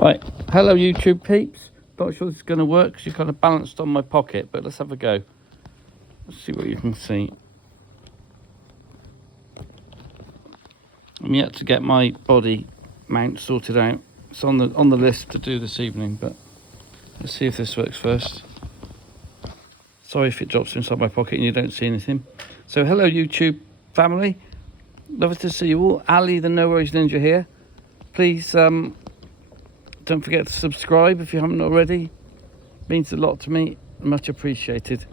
Right, hello YouTube peeps. Not sure this is going to work because you're kind of balanced on my pocket, but let's have a go. Let's see what you can see. I'm yet to get my body mount sorted out. It's on the list to do this evening, but let's see if this works first. Sorry if it drops inside my pocket and you don't see anything. So hello YouTube family. Lovely to see you all. Ali the No Worries Ninja here. Please don't forget to subscribe if you haven't already. It means a lot to me. Much appreciated.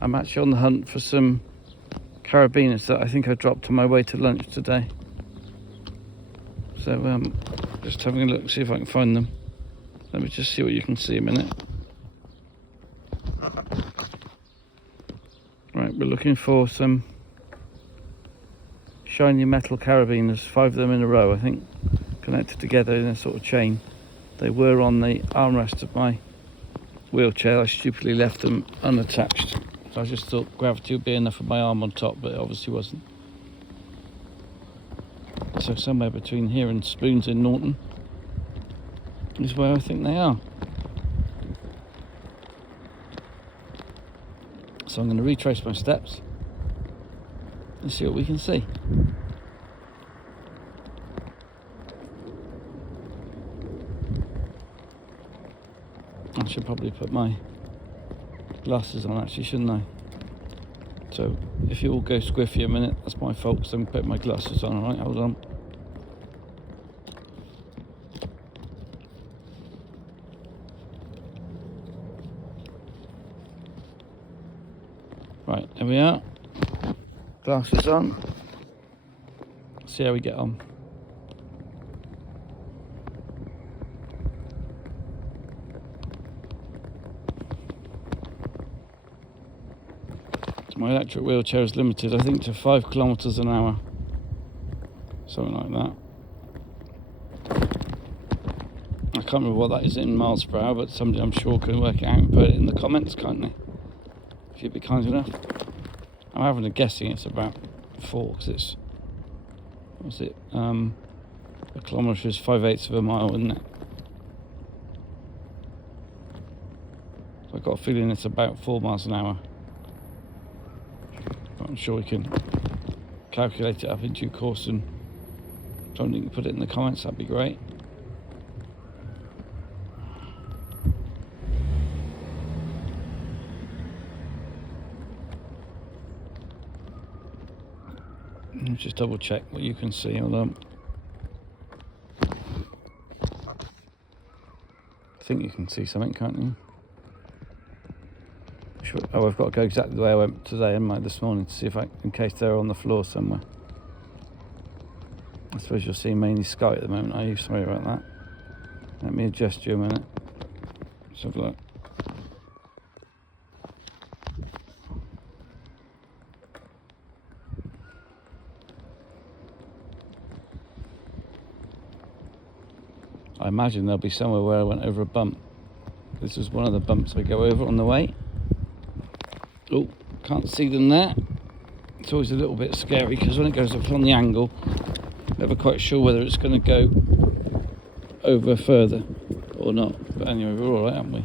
I'm actually on the hunt for some carabiners that I think I dropped on my way to lunch today. So just having a look, see if I can find them. Let me just see what you can see a minute. Right, we're looking for some shiny metal carabiners, 5 of them in a row, I think, connected together in a sort of chain. They were on the armrest of my wheelchair. I stupidly left them unattached. So I just thought gravity would be enough for my arm on top, but it obviously wasn't. So somewhere between here and Spoons in Norton is where I think they are. So I'm going to retrace my steps and see what we can see. I should probably put my glasses on actually, shouldn't I? So if you all go squiffy a minute, that's my fault because I'm putting my glasses on. Alright, hold on. Right, there we are. Glasses on. See how we get on. My electric wheelchair is limited, I think, to 5 kilometers an hour. Something like that. I can't remember what that is in miles per hour, but somebody I'm sure can work it out and put it in the comments, can't they? If you'd be kind enough. I'm having a guessing it's about 4, because it's, what's it, a kilometre is 5/8 of a mile, isn't it? So I've got a feeling it's about 4 miles an hour. I'm sure we can calculate it up in due course, and don't think you put it in the comments, that'd be great. Let me just double check what you can see. Hold on. I think you can see something, can't you? Oh, I've got to go exactly the way I went today, haven't I, this morning, to see if in case they're on the floor somewhere. I suppose you're seeing mainly sky at the moment, are you? Sorry about that. Let me adjust you a minute. Let's have a look. I imagine there'll be somewhere where I went over a bump. This is one of the bumps I go over on the way. Oh, can't see them there. It's always a little bit scary because when it goes up on the angle, never quite sure whether it's going to go over further or not. But anyway, we're all right, aren't we?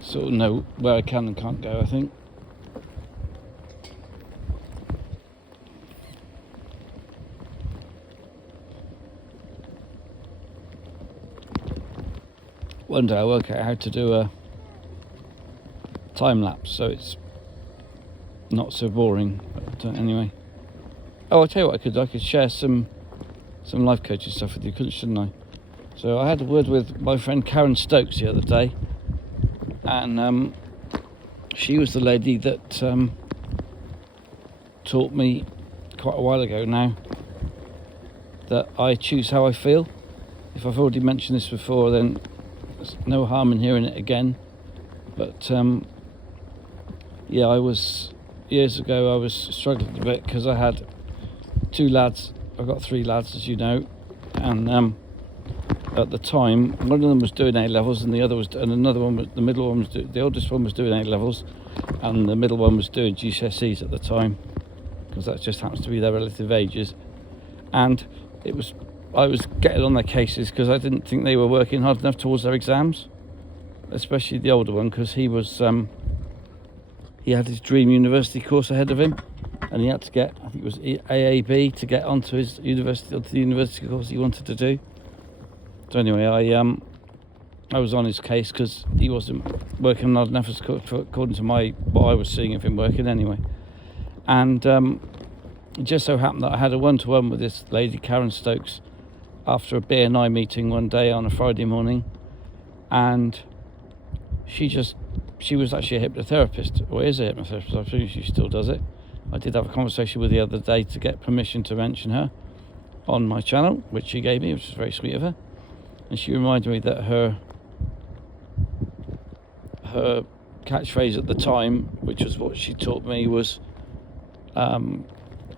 Sort of know where I can and can't go, I think. One day I'll work out how to do a time lapse so it's not so boring, but anyway. Oh, I'll tell you what I could do. I could share some life coaching stuff with you, shouldn't I? So I had a word with my friend Karen Stokes the other day, and she was the lady that taught me quite a while ago now that I choose how I feel. If I've already mentioned this before, then there's no harm in hearing it again. But yeah, years ago I was struggling a bit because I had 2 lads. I've got 3 lads, as you know, and at the time one of them was doing A levels and the other was, and another one was, the middle one was the oldest one was doing A levels and the middle one was doing GCSEs at the time. because that just happens to be their relative ages. And I was getting on their cases because I didn't think they were working hard enough towards their exams, especially the older one, because he he had his dream university course ahead of him, and he had to get, I think it was AAB, to get onto the university course he wanted to do. So anyway, I was on his case because he wasn't working hard enough according to what I was seeing of him working anyway. And it just so happened that I had a one-to-one with this lady, Karen Stokes, after a BNI meeting one day on a Friday morning, and she was actually a hypnotherapist, or is a hypnotherapist. I think she still does it. I did have a conversation with her the other day to get permission to mention her on my channel, which she gave me, which was very sweet of her. And she reminded me that her catchphrase at the time, which was what she taught me, was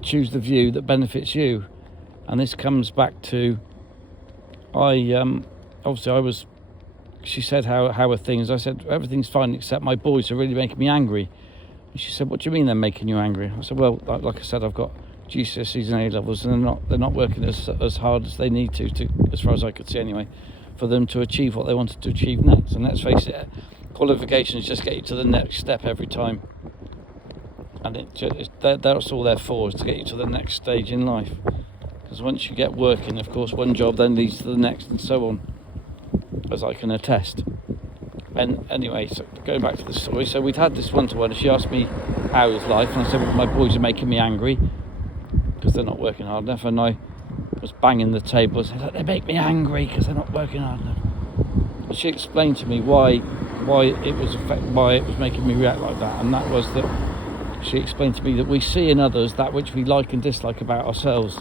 choose the view that benefits you. And this comes back to, she said, how are things? I said, everything's fine except my boys are really making me angry. And she said, what do you mean they're making you angry? I said, well, like I said, I've got GCSEs and A-levels, and they're not working as hard as they need to, as far as I could see anyway, for them to achieve what they wanted to achieve next. And let's face it, qualifications just get you to the next step every time. And that's all they're for, is to get you to the next stage in life. Because once you get working, of course, one job then leads to the next, and so on, as I can attest. And anyway, so going back to the story, so we'd had this one-to-one, and she asked me how was life, and I said, well, my boys are making me angry because they're not working hard enough. And I was banging the table and said, they make me angry because they're not working hard enough. And she explained to me why it was making me react like that, and that was that she explained to me that we see in others that which we like and dislike about ourselves.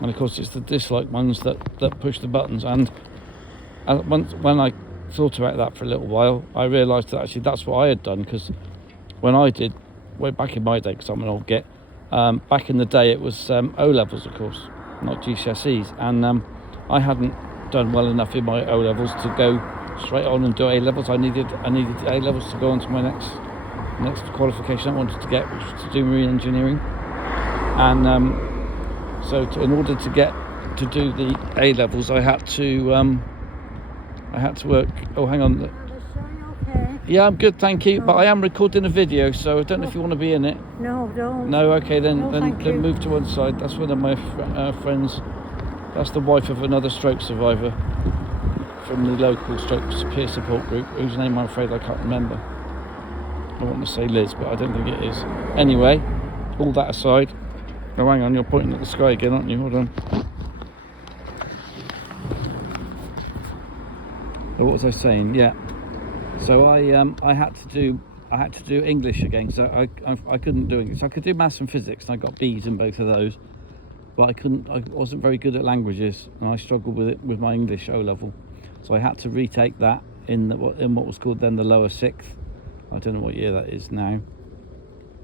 And of course, it's the dislike ones that push the buttons. And when I thought about that for a little while, I realised that actually that's what I had done. Because when I did, way back in my day, because I'm an old git, back in the day it was O-levels, of course, not GCSEs. And I hadn't done well enough in my O-levels to go straight on and do A-levels. I needed A-levels to go on to my next qualification I wanted to get, which was to do marine engineering. And so in order to do the A-levels, I had to work. Oh, hang on. Okay. Yeah, I'm good, thank you. But I am recording a video, so I don't know if you want to be in it. No, don't. No, okay, then you. move to one side. That's one of my friends. That's the wife of another stroke survivor from the local stroke peer support group, whose name I'm afraid I can't remember. I want to say Liz, but I don't think it is. Anyway, all that aside. Oh, hang on, you're pointing at the sky again, aren't you? Hold on. Oh, what was I saying? Yeah. So I had to do English again. So I couldn't do English. I could do maths and physics, and I got B's in both of those. But I wasn't very good at languages, and I struggled with it with my English O-level. So I had to retake that in what was called then the lower sixth. I don't know what year that is now,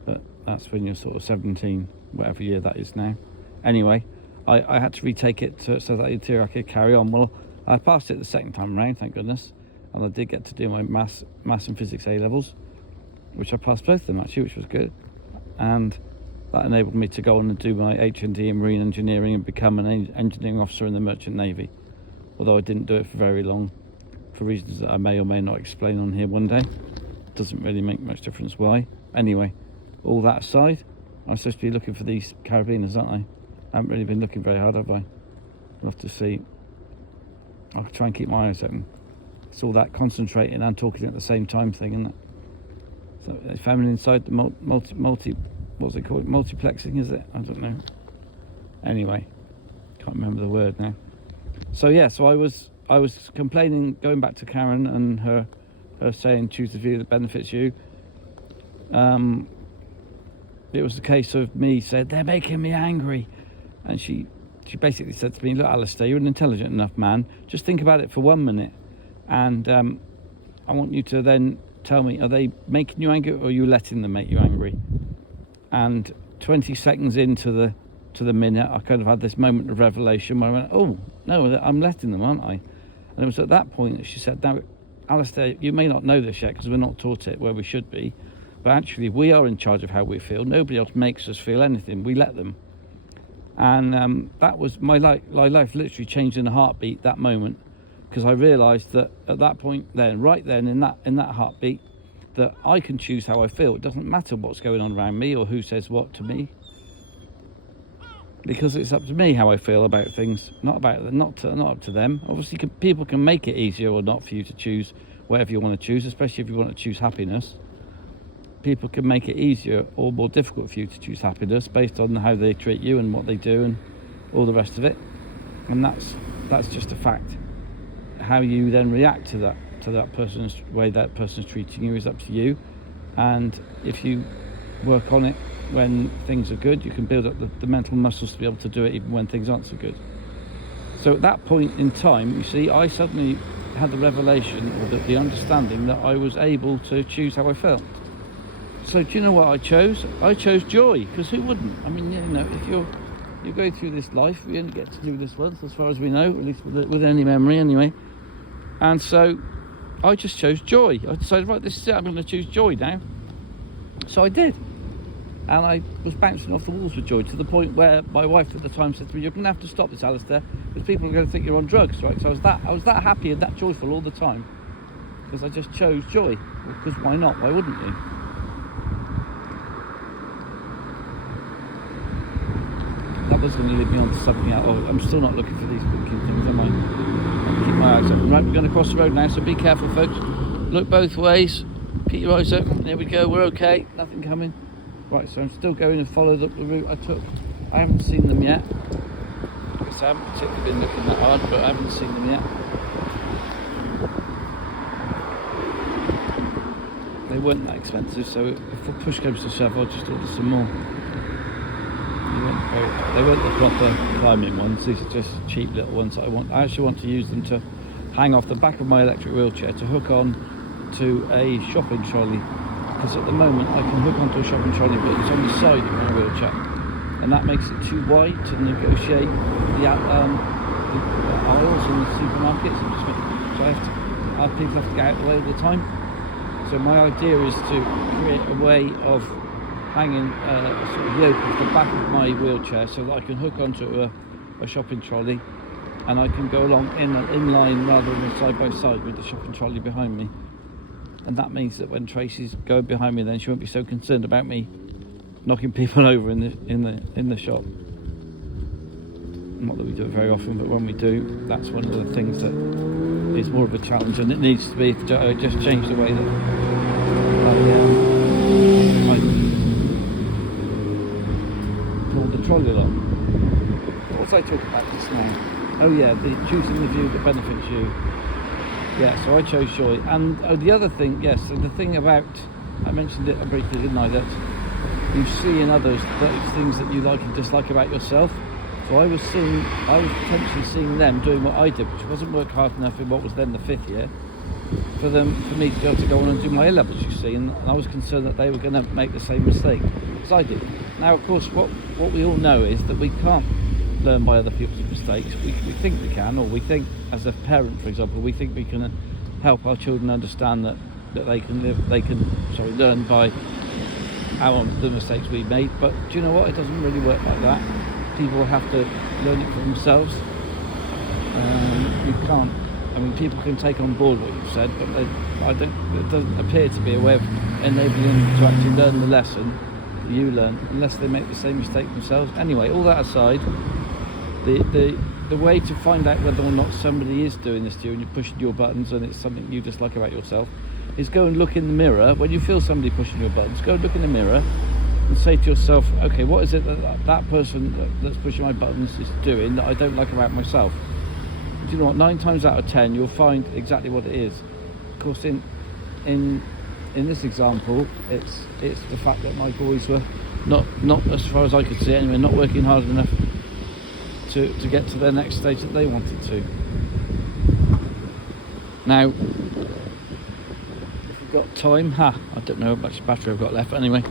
but that's when you're sort of 17, whatever year that is now. Anyway, I had to retake it so that I could carry on. Well, I passed it the second time around, thank goodness, and I did get to do my maths and physics A-levels, which I passed both of them actually, which was good. And that enabled me to go on and do my HND in marine engineering and become an engineering officer in the Merchant Navy, although I didn't do it for very long, for reasons that I may or may not explain on here one day. Doesn't really make much difference why. Anyway, all that aside, I'm supposed to be looking for these carabiners, aren't I? I haven't really been looking very hard, have I? I'll have to see. I'll try and keep my eyes open. It's all that concentrating and talking at the same time thing, isn't it? So they found it inside the multi what's it called? Multiplexing, is it? I don't know. Anyway, can't remember the word now. So yeah, so I was complaining, going back to Karen and her saying choose the view that benefits you. It was the case of me said they're making me angry, and she basically said to me, look, Alistair, you're an intelligent enough man, just think about it for 1 minute, and I want you to then tell me, are they making you angry or are you letting them make you angry? And 20 seconds into the minute, I kind of had this moment of revelation where I went, oh no, I'm letting them, aren't I? And it was at that point that she said, now Alistair, you may not know this yet because we're not taught it where we should be, But actually, we are in charge of how we feel. Nobody else makes us feel anything. We let them. And that was my life literally changed in a heartbeat that moment, because I realised that at that point then, right then, in that heartbeat, that I can choose how I feel. It doesn't matter what's going on around me or who says what to me, because it's up to me how I feel about things, not up to them. Obviously, people can make it easier or not for you to choose whatever you want to choose, especially if you want to choose happiness. People can make it easier or more difficult for you to choose happiness based on how they treat you and what they do and all the rest of it. And that's just a fact. How you then react to that person's way that person's treating you is up to you. And if you work on it when things are good, you can build up the mental muscles to be able to do it even when things aren't so good. So at that point in time, you see, I suddenly had the revelation or the understanding that I was able to choose how I felt. So do you know what I chose? I chose joy, because who wouldn't? I mean, you know, if you go through this life, we only get to do this once, as far as we know, at least with any memory anyway. And so I just chose joy. I decided, right, this is it, I'm going to choose joy now. So I did. And I was bouncing off the walls with joy, to the point where my wife at the time said to me, "You're going to have to stop this, Alistair, because people are going to think you're on drugs," right? So I was that happy and that joyful all the time, because I just chose joy. Because why not? Why wouldn't you? That was going to lead me on to something else. Oh, I'm still not looking for these blinking things, am I? I'll keep my eyes open. Right, we're going to cross the road now, so be careful, folks. Look both ways. Keep your eyes open. There we go. We're okay. Nothing coming. Right, so I'm still going to follow the route I took. I haven't seen them yet. I guess I haven't particularly been looking that hard, but I haven't seen them yet. They weren't that expensive, so if push comes to shove, I'll just order some more. They weren't the proper climbing ones. These are just cheap little ones that I want. I actually want to use them to hang off the back of my electric wheelchair to hook on to a shopping trolley. Because at the moment I can hook onto a shopping trolley, but it's on the side of my wheelchair, and that makes it too wide to negotiate the aisles in the supermarkets. So people have to get out of the way all the time. So my idea is to create a way of hanging a sort of yoke off the back of my wheelchair, so that I can hook onto a shopping trolley, and I can go along in line rather than side by side with the shopping trolley behind me. And that means that when Tracy's going behind me, then she won't be so concerned about me knocking people over in the shop. Not that we do it very often, but when we do, that's one of the things that is more of a challenge, and it needs to be. I just change the way that I pull the trolley along. What was I talking about just now? Oh yeah, choosing the view that benefits you. Yeah, so I chose joy. And the other thing, yes, so the thing about, I mentioned it briefly, didn't I, that you see in others those things that you like and dislike about yourself. So I was potentially seeing them doing what I did, which wasn't work hard enough in what was then the 5th year, for me to be able to go on and do my A-levels, you see, and I was concerned that they were going to make the same mistake as I did. Now, of course, what we all know is that we can't learn by other people's mistakes. We think we can, or we think, as a parent, for example, we think we can help our children understand that they can learn by the mistakes we made. But do you know what? It doesn't really work like that. People have to learn it for themselves. You can't. I mean, people can take on board what you've said, but it doesn't appear to be a way of enabling them to actually learn the lesson that you learn, unless they make the same mistake themselves. Anyway, all that aside, the way to find out whether or not somebody is doing this to you and you're pushing your buttons and it's something you dislike about yourself is go and look in the mirror. When you feel somebody pushing your buttons, go and look in the mirror and say to yourself, okay, what is it that person that's pushing my buttons is doing that I don't like about myself? Do you know what? 9 times out of 10 you'll find exactly what it is. Of course, in this example, it's the fact that my boys were not as far as I could see anyway, not working hard enough to get to their next stage that they wanted to. Now, if we've got time, I don't know how much battery I've got left, but anyway,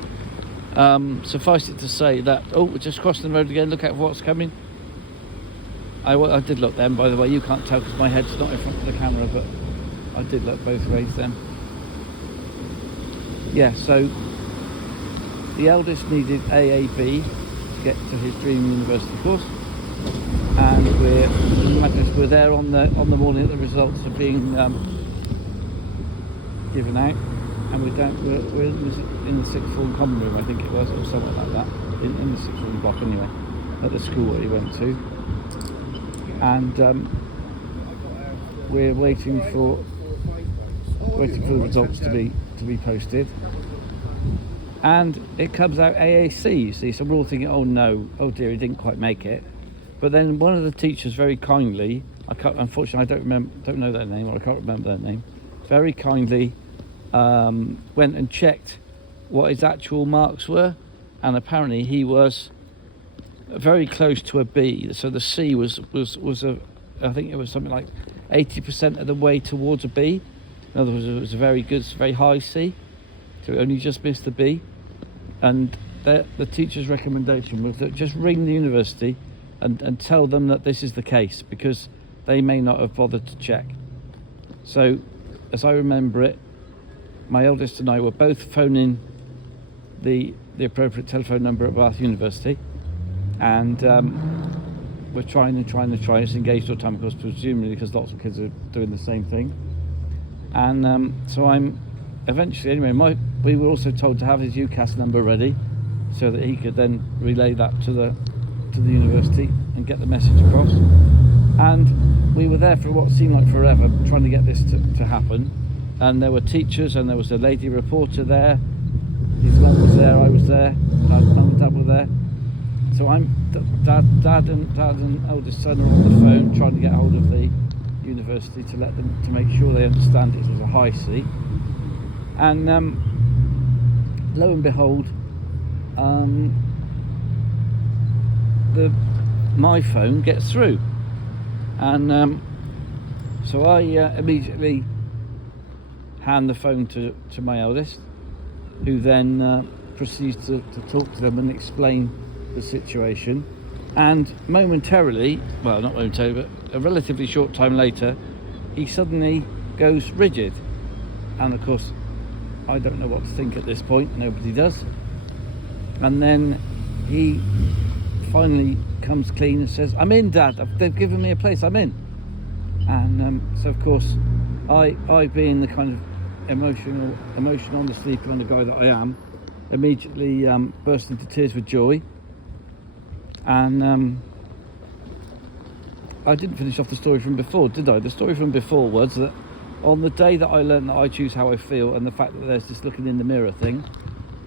suffice it to say that, we're just crossing the road again, look out for what's coming. I did look then, by the way. You can't tell because my head's not in front of the camera, but I did look both ways then. Yeah, so the eldest needed AAB to get to his dream university course, and we're there on the morning that the results are being given out, and we're in the sixth form common room, I think it was, or something like that, in the sixth form block anyway, at the school that he went to, and we're waiting for the results to be posted, and it comes out AAC, you see, so we're all thinking, oh no, oh dear, he didn't quite make it. But then one of the teachers very kindly, unfortunately I don't know their name, or I can't remember their name, very kindly went and checked what his actual marks were, and apparently he was very close to a B. So the C was I think it was something like 80% of the way towards a B. In other words, it was a very good, very high C, so he only just missed the B. And the teacher's recommendation was that just ring the university and tell them that this is the case, because they may not have bothered to check. So, as I remember it, my eldest and I were both phoning the appropriate telephone number at Bath University, and we're trying. It's engaged all the time, of course, presumably because lots of kids are doing the same thing. And so I'm eventually, anyway, we were also told to have his UCAS number ready, so that he could then relay that to the university and get the message across. And we were there for what seemed like forever, trying to get this to happen. And there were teachers, and there was a lady reporter there. His mum was there, I was there, mum and dad were there. So dad and eldest son are on the phone trying to get hold of the university to make sure they understand it was a high C. And lo and behold, my phone gets through, and so I immediately hand the phone to my eldest, who then proceeds to talk to them and explain the situation. And momentarily, well, not momentarily, but a relatively short time later, he suddenly goes rigid. And of course, I don't know what to think at this point, nobody does. And then he finally comes clean and says, "I'm in, Dad, they've given me a place, I'm in." And so of course, I being the kind of emotion on the sleep kind of guy that I am, immediately burst into tears with joy. And I didn't finish off the story from before, did I? The story from before was that on the day that I learned that I choose how I feel, and the fact that there's this looking in the mirror thing,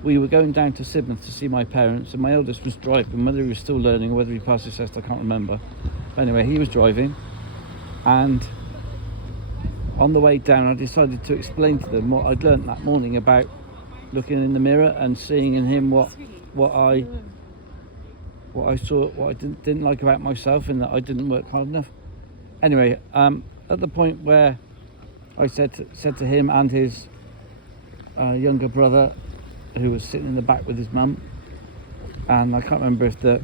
we were going down to Sidmouth to see my parents, and my eldest was driving. Whether he was still learning or whether he passed his test, I can't remember. But anyway, he was driving, and on the way down I decided to explain to them what I'd learnt that morning about looking in the mirror and seeing in him what I saw, what I didn't like about myself, and that I didn't work hard enough. Anyway, at the point where I said to him and his younger brother, who was sitting in the back with his mum, and I can't remember if the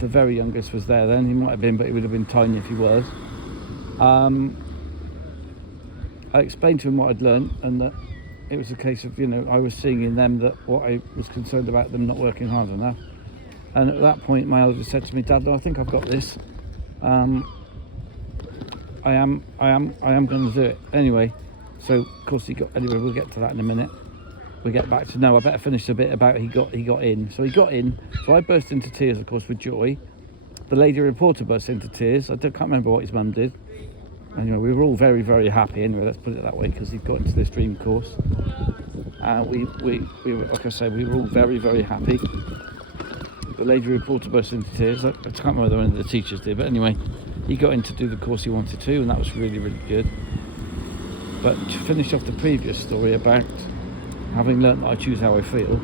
very youngest was there then. He might have been, but he would have been tiny if he was. I explained to him what I'd learned, and that it was a case of, I was seeing in them that what I was concerned about them not working hard enough. And at that point, my eldest said to me, "Dad, I think I've got this. I am going to do it anyway." So of course anyway, we'll get to that in a minute. We get back to, no, I better finish the bit about he got in. So he got in. So I burst into tears, of course, with joy. The lady reporter burst into tears. Can't remember what his mum did. Anyway, we were all very, very happy. Anyway, let's put it that way, because he'd got into this dream course. We were, like I said, we were all very, very happy. The lady reporter burst into tears. I can't remember whether any of the teachers did, but anyway, he got in to do the course he wanted to, and that was really, really good. But to finish off the previous story about having learnt that I choose how I feel.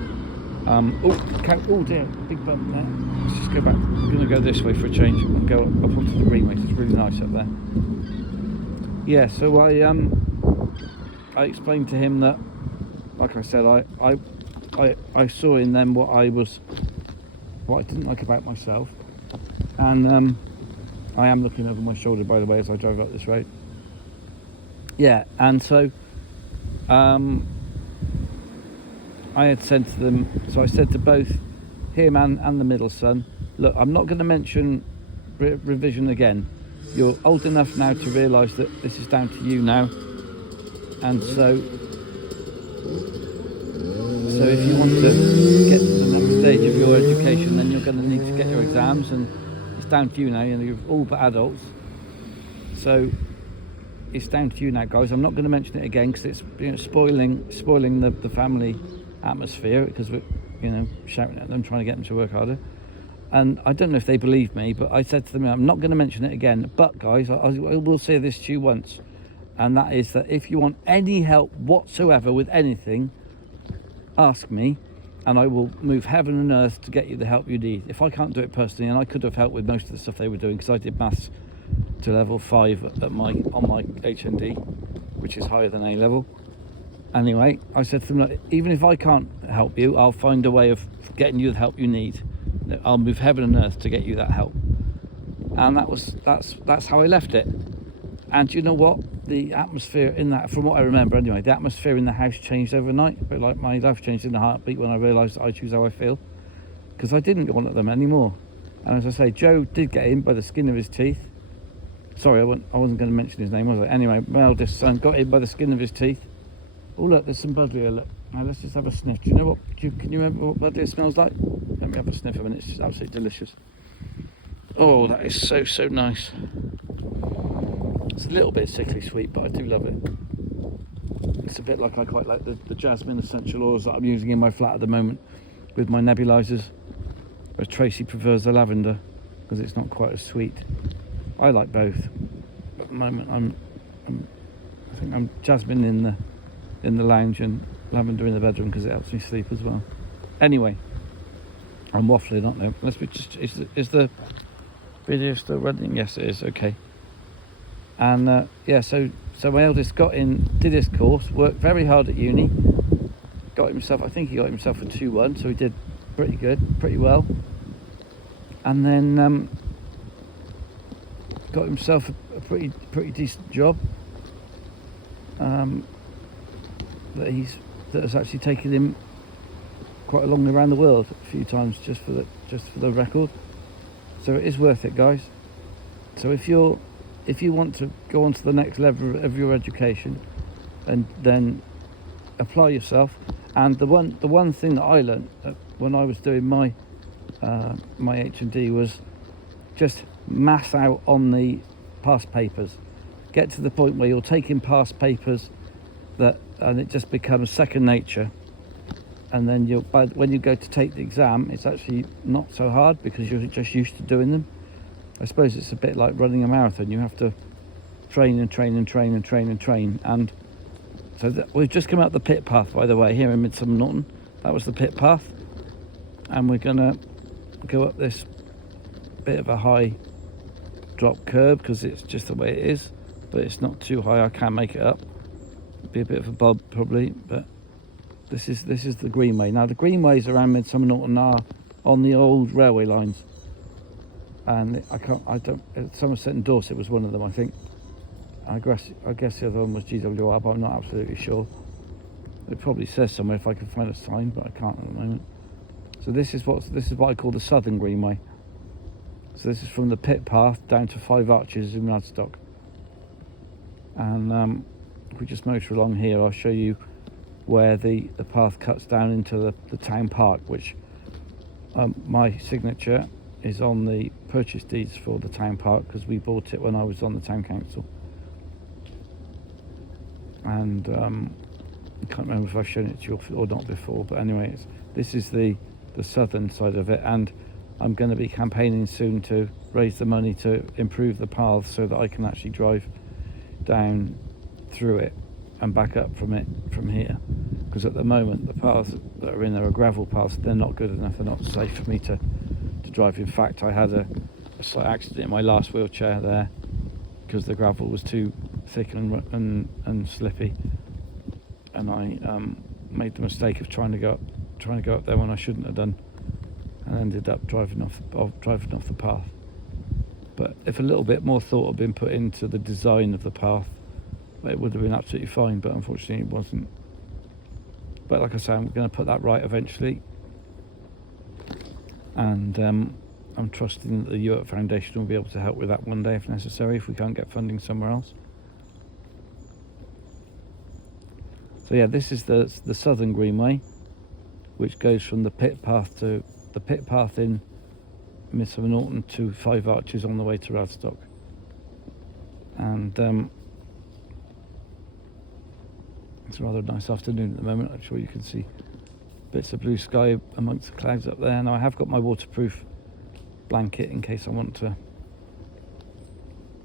Oh dear, big bump there. Let's just go back. We're going to go this way for a change and go up onto the greenway. It's really nice up there. Yeah, so I explained to him that, like I said, I saw in them what I didn't like about myself, and I am looking over my shoulder, by the way, as I drive up this road. Yeah, and so I had said to them, so I said to both him and the middle son, look, I'm not going to mention revision again. You're old enough now to realise that this is down to you now, and so if you want to get to the next stage of your education, then you're going to need to get your exams, and it's down to you now. You know, you're all but adults, so it's down to you now, guys. I'm not going to mention it again because it's, you know, spoiling the family atmosphere, because we're, you know, shouting at them, trying to get them to work harder. And I don't know if they believe me, but I said to them, I'm not going to mention it again. But guys, I will say this to you once, and that is that if you want any help whatsoever with anything, ask me, and I will move heaven and earth to get you the help you need. If I can't do it personally, and I could have helped with most of the stuff they were doing, because I did maths to level 5 on my HND, which is higher than A level. Anyway, I said to them, look, even if I can't help you, I'll find a way of getting you the help you need. I'll move heaven and earth to get you that help. And that's how I left it. And you know what? The atmosphere in that, from what I remember anyway, the atmosphere in the house changed overnight. A bit like my life changed in a heartbeat when I realised that I choose how I feel. Because I didn't want at them anymore. And as I say, Joe did get in by the skin of his teeth. Sorry, I wasn't going to mention his name, was I? Anyway, my eldest son got in by the skin of his teeth. Oh look, there's some buddleia, look. Now let's just have a sniff. Do you know what, can you remember what buddleia smells like? Let me have a sniff of it, it's just absolutely delicious. Oh, that is so nice. It's a little bit sickly sweet, but I do love it. It's a bit like, I quite like the jasmine essential oils that I'm using in my flat at the moment with my nebulizers, whereas Tracy prefers the lavender because it's not quite as sweet. I like both. At the moment, I think I'm jasmine in the lounge and lavender in the bedroom because it helps me sleep as well. Anyway, I'm waffling, not now. Let's be just. Is the video still running? Yes, it is. Okay. And yeah, so my eldest got in, did his course, worked very hard at uni, got himself, I think he got himself a 2-1, so he did pretty good, pretty well. And then got himself a pretty decent job that has actually taken him quite a long way around the world a few times, just for the record. So it is worth it, guys. So if you want to go on to the next level of your education, and then apply yourself. And the one thing that I learned when I was doing my H&D was just mass out on the past papers. Get to the point where you're taking past papers and it just becomes second nature. And then when you go to take the exam, it's actually not so hard because you're just used to doing them. I suppose it's a bit like running a marathon. You have to train. And so we've just come out the pit path, by the way, here in Midsummer Norton. That was the pit path. And we're going to go up this bit of a high drop curb because it's just the way it is. But it's not too high. I can make it up. Be a bit of a bob probably, but this is the Greenway. Now the Greenways around Midsummer Norton are on the old railway lines. And Somerset and Dorset was one of them, I think. I guess the other one was GWR, but I'm not absolutely sure. It probably says somewhere if I can find a sign, but I can't at the moment. So this is what I call the Southern Greenway. So this is from the pit path down to Five Arches in Radstock. And if we just motor along here, I'll show you where the path cuts down into the town park, which my signature is on the purchase deeds for the town park because we bought it when I was on the town council. And I can't remember if I've shown it to you or not before, but anyway, this is the southern side of it, and I'm going to be campaigning soon to raise the money to improve the paths so that I can actually drive down through it and back up from it from here, because at the moment the paths that are in there are gravel paths. They're not good enough, they're not safe for me to drive. In fact, I had a slight accident in my last wheelchair there because the gravel was too thick and slippy, and I made the mistake of trying to go up there when I shouldn't have done, and ended up driving off the path. But if a little bit more thought had been put into the design of the path, it would have been absolutely fine, but unfortunately it wasn't. But like I say, I'm going to put that right eventually, and I'm trusting that the Europe Foundation will be able to help with that one day if necessary, if we can't get funding somewhere else. So yeah, this is the Southern Greenway, which goes from the pit path in Midsummer Norton to Five Arches on the way to Radstock. And it's a rather nice afternoon at the moment. I'm sure you can see bits of blue sky amongst the clouds up there. Now I have got my waterproof blanket in case I want to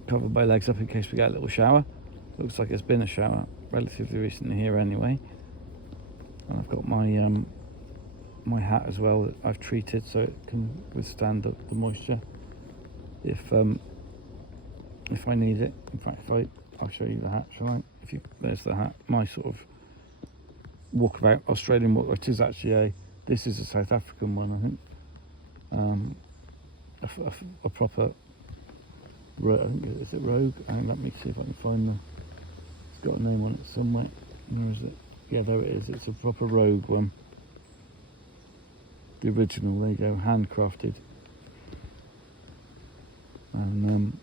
cover my legs up in case we get a little shower. Looks like it's been a shower relatively recently here anyway. And I've got my my hat as well that I've treated so it can withstand the moisture if I need it. In fact, I'll show you the hat, shall I? There's the hat, my sort of walkabout Australian walk. It is actually this is a South African one, I think. A proper, I think, is it Rogue? Let me see if I can find them. It's got a name on it somewhere. Where is it? Yeah, there it is. It's a proper Rogue one. The original, there you go, handcrafted. And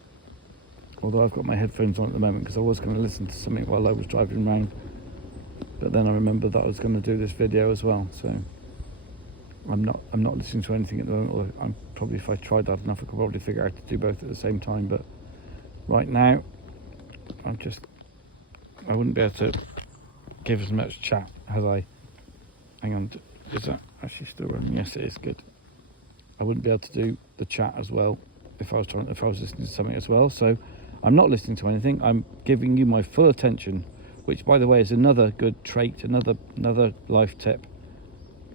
although I've got my headphones on at the moment because I was going to listen to something while I was driving around, but then I remembered that I was going to do this video as well, so I'm not listening to anything at the moment. Although I'm probably, if I tried hard enough, I could probably figure out how to do both at the same time. But right now, I wouldn't be able to give as much chat as I. Hang on, is that actually still running? Yes, it is. Good. I wouldn't be able to do the chat as well if I was listening to something as well. So I'm not listening to anything. I'm giving you my full attention, which, by the way, is another good trait, another life tip.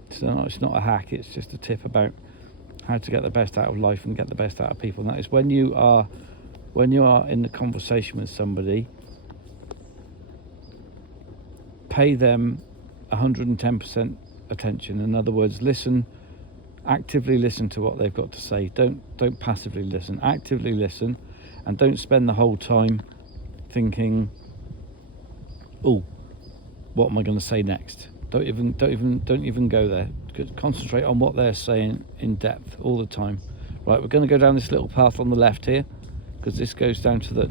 So it's not a hack. It's just a tip about how to get the best out of life and get the best out of people. And that is when you are in the conversation with somebody, pay them 110% attention. In other words, actively listen to what they've got to say. Don't passively listen. Actively listen, and don't spend the whole time thinking, "Oh, what am I going to say next?" Don't even go there. Concentrate on what they're saying in depth all the time. Right, we're going to go down this little path on the left here, because this goes down to the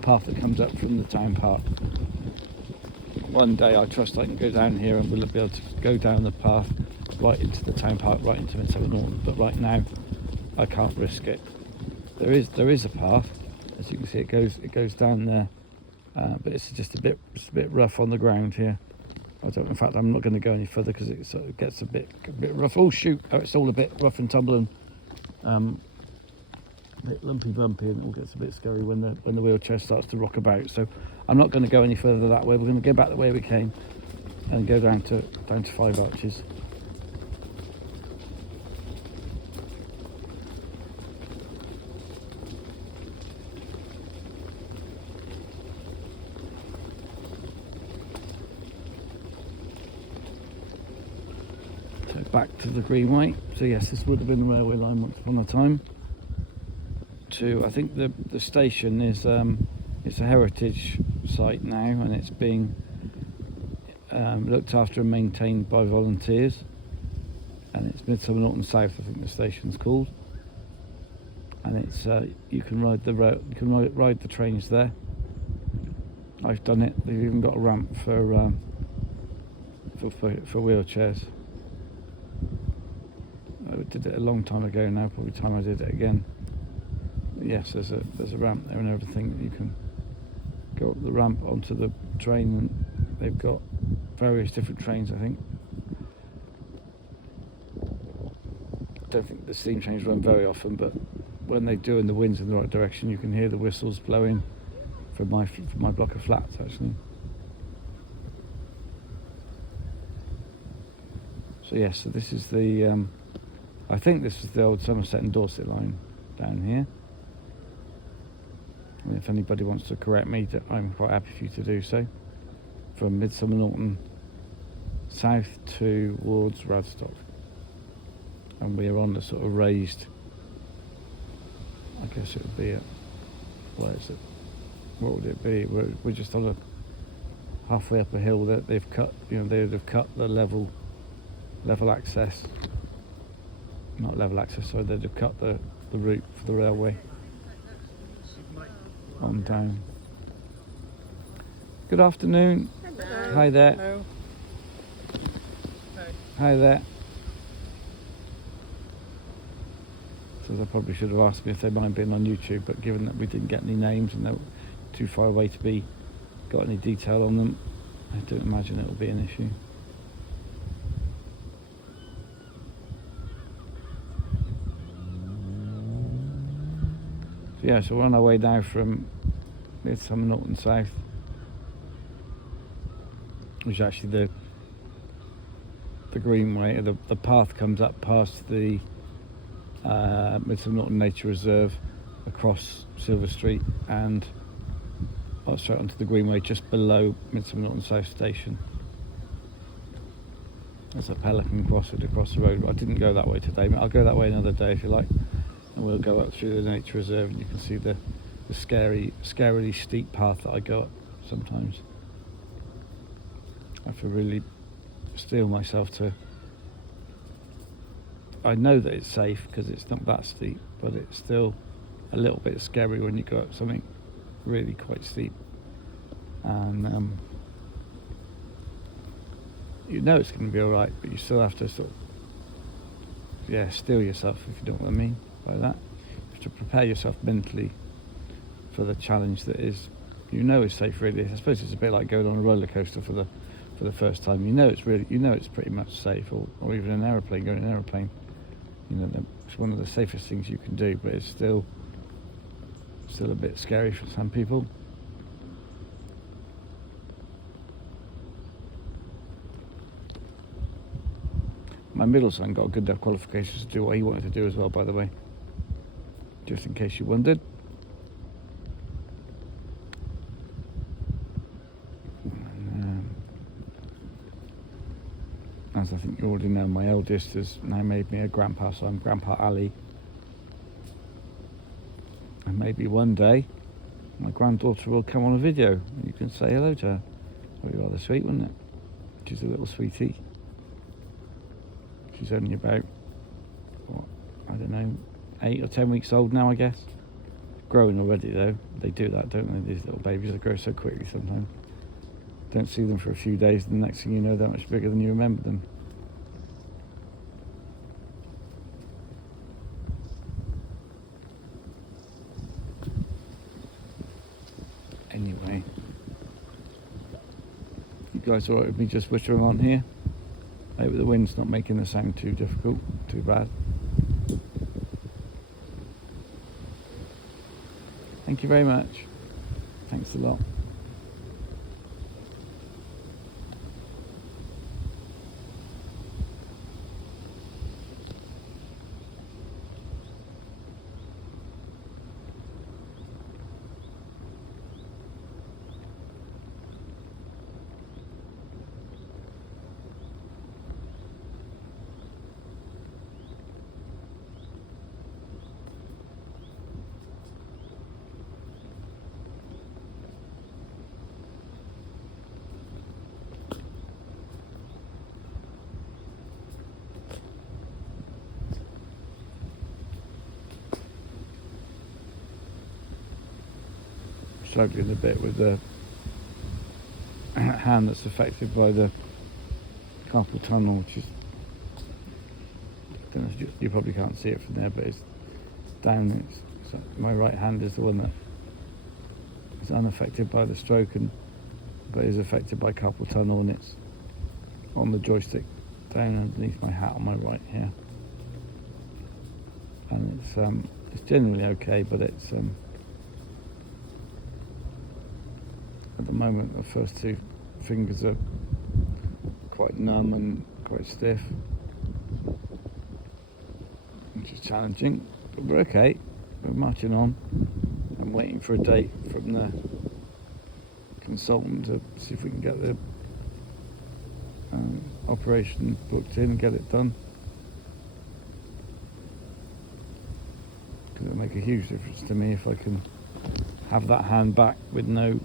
path that comes up from the town park. One day I trust I can go down here and we'll be able to go down the path right into the town park, right into Midsummer Norton. But right now I can't risk it. There is a path, as you can see. It goes down there, but it's just a bit rough on the ground here. In fact, I'm not going to go any further because it sort of gets a bit rough. Oh shoot! It's all a bit rough and tumbling, a bit lumpy bumpy, and it all gets a bit scary when the wheelchair starts to rock about. So I'm not going to go any further that way. We're going to go back the way we came and go down to Five Arches. So back to the Greenway. So yes, this would have been the railway line once upon a time. I think the station is it's a heritage site now, and it's being looked after and maintained by volunteers, and it's Midsummer Norton South, I think the station's called, and it's you can ride the trains there. I've done it. They've even got a ramp for wheelchairs. I did it a long time ago now, probably time I did it again. Yes, there's a ramp there and everything. You can go up the ramp onto the train, and they've got various different trains, I think. I don't think the steam trains run very often, but when they do and the wind's in the right direction, you can hear the whistles blowing from my block of flats, actually. So yes, so this is the I think this is the old Somerset and Dorset line down here. And if anybody wants to correct me, I'm quite happy for you to do so. From Midsummer Norton south towards Radstock, and we are on the sort of raised, I guess it would be where is it? what would it be? We're just on a halfway up a hill that they've cut. You know, they've cut the level access. Not level access. Sorry, they've cut the route for the railway on down. Good afternoon. Hello. Hi there. Hello. Hi there. So I probably should have asked me if they mind being on YouTube, but given that we didn't get any names and they were too far away to be got any detail on them, I don't imagine it will be an issue. So yeah, so we're on our way now from Midsummer Norton South, which is actually the greenway, the path comes up past the Midsummer Norton Nature Reserve, across Silver Street, and straight onto the greenway just below Midsummer Norton South Station. There's a pelican crossing across the road. I didn't go that way today, but I'll go that way another day if you like, and we'll go up through the nature reserve, and you can see the scarily steep path that I go up sometimes. I have to really steel myself to. I know that it's safe because it's not that steep, but it's still a little bit scary when you go up something really quite steep, and you know it's going to be all right, but you still have to sort of steel yourself, if you know what I mean by that. You have to prepare yourself mentally for the challenge that is, you know, is safe. Really, I suppose it's a bit like going on a roller coaster for the first time. You know it's pretty much safe, or even an aeroplane, going in an aeroplane. You know, it's one of the safest things you can do, but it's still a bit scary for some people. My middle son got good enough qualifications to do what he wanted to do as well, by the way, just in case you wondered. And, as I think you already know, my eldest has now made me a grandpa, so I'm Grandpa Ali. And maybe one day my granddaughter will come on a video and you can say hello to her. That'd be rather sweet, wouldn't it? She's a little sweetie. She's only about, I don't know, 8 or 10 weeks old now, I guess. Growing already though. They do that, don't they? These little babies, they grow so quickly sometimes. Don't see them for a few days, and the next thing you know, they're much bigger than you remember them. Anyway, you guys all right with me just whittering on here? I hope the wind's not making the sound too difficult, too bad. Thank you very much. Thanks a lot. Struggling a bit with the hand that's affected by the carpal tunnel, which is, I don't know if you probably can't see it from there, but it's down. My right hand is the one that is unaffected by the stroke, but is affected by carpal tunnel, and it's on the joystick down underneath my hat on my right here. And it's generally okay, but it's at the moment the first two fingers are quite numb and quite stiff, which is challenging, but we're okay. We're marching on. I'm waiting for a date from the consultant to see if we can get the operation booked in and get it done, because it'll make a huge difference to me if I can have that hand back with no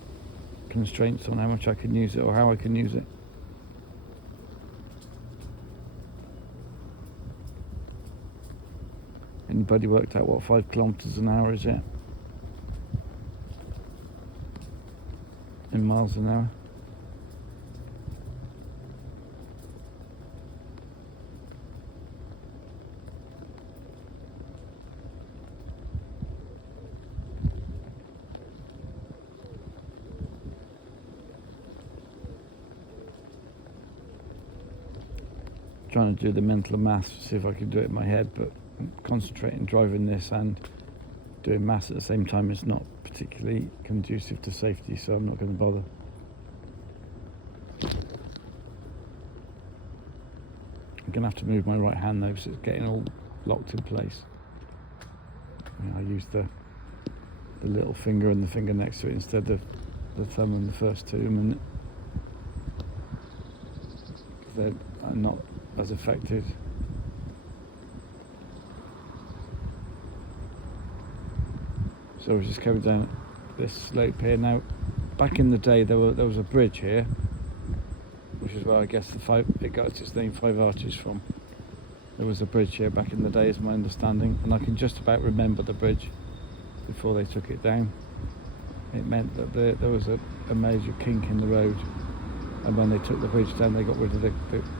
constraints on how much I can use it or how I can use it. Anybody worked out what 5 kilometers an hour is yet? In miles an hour? Trying to do the mental maths, see if I can do it in my head, but concentrating driving this and doing maths at the same time is not particularly conducive to safety, so I'm not going to bother. I'm going to have to move my right hand though, so it's getting all locked in place. I use the little finger and the finger next to it instead of the thumb and the first two a minute. They're not as affected. So we're just coming down this slope here now. Back in the day, there was a bridge here, which is where I guess it got its name 5 Arches from. There was a bridge here back in the day, is my understanding, and I can just about remember the bridge before they took it down. It meant that there was a major kink in the road, and when they took the bridge down, they got rid of the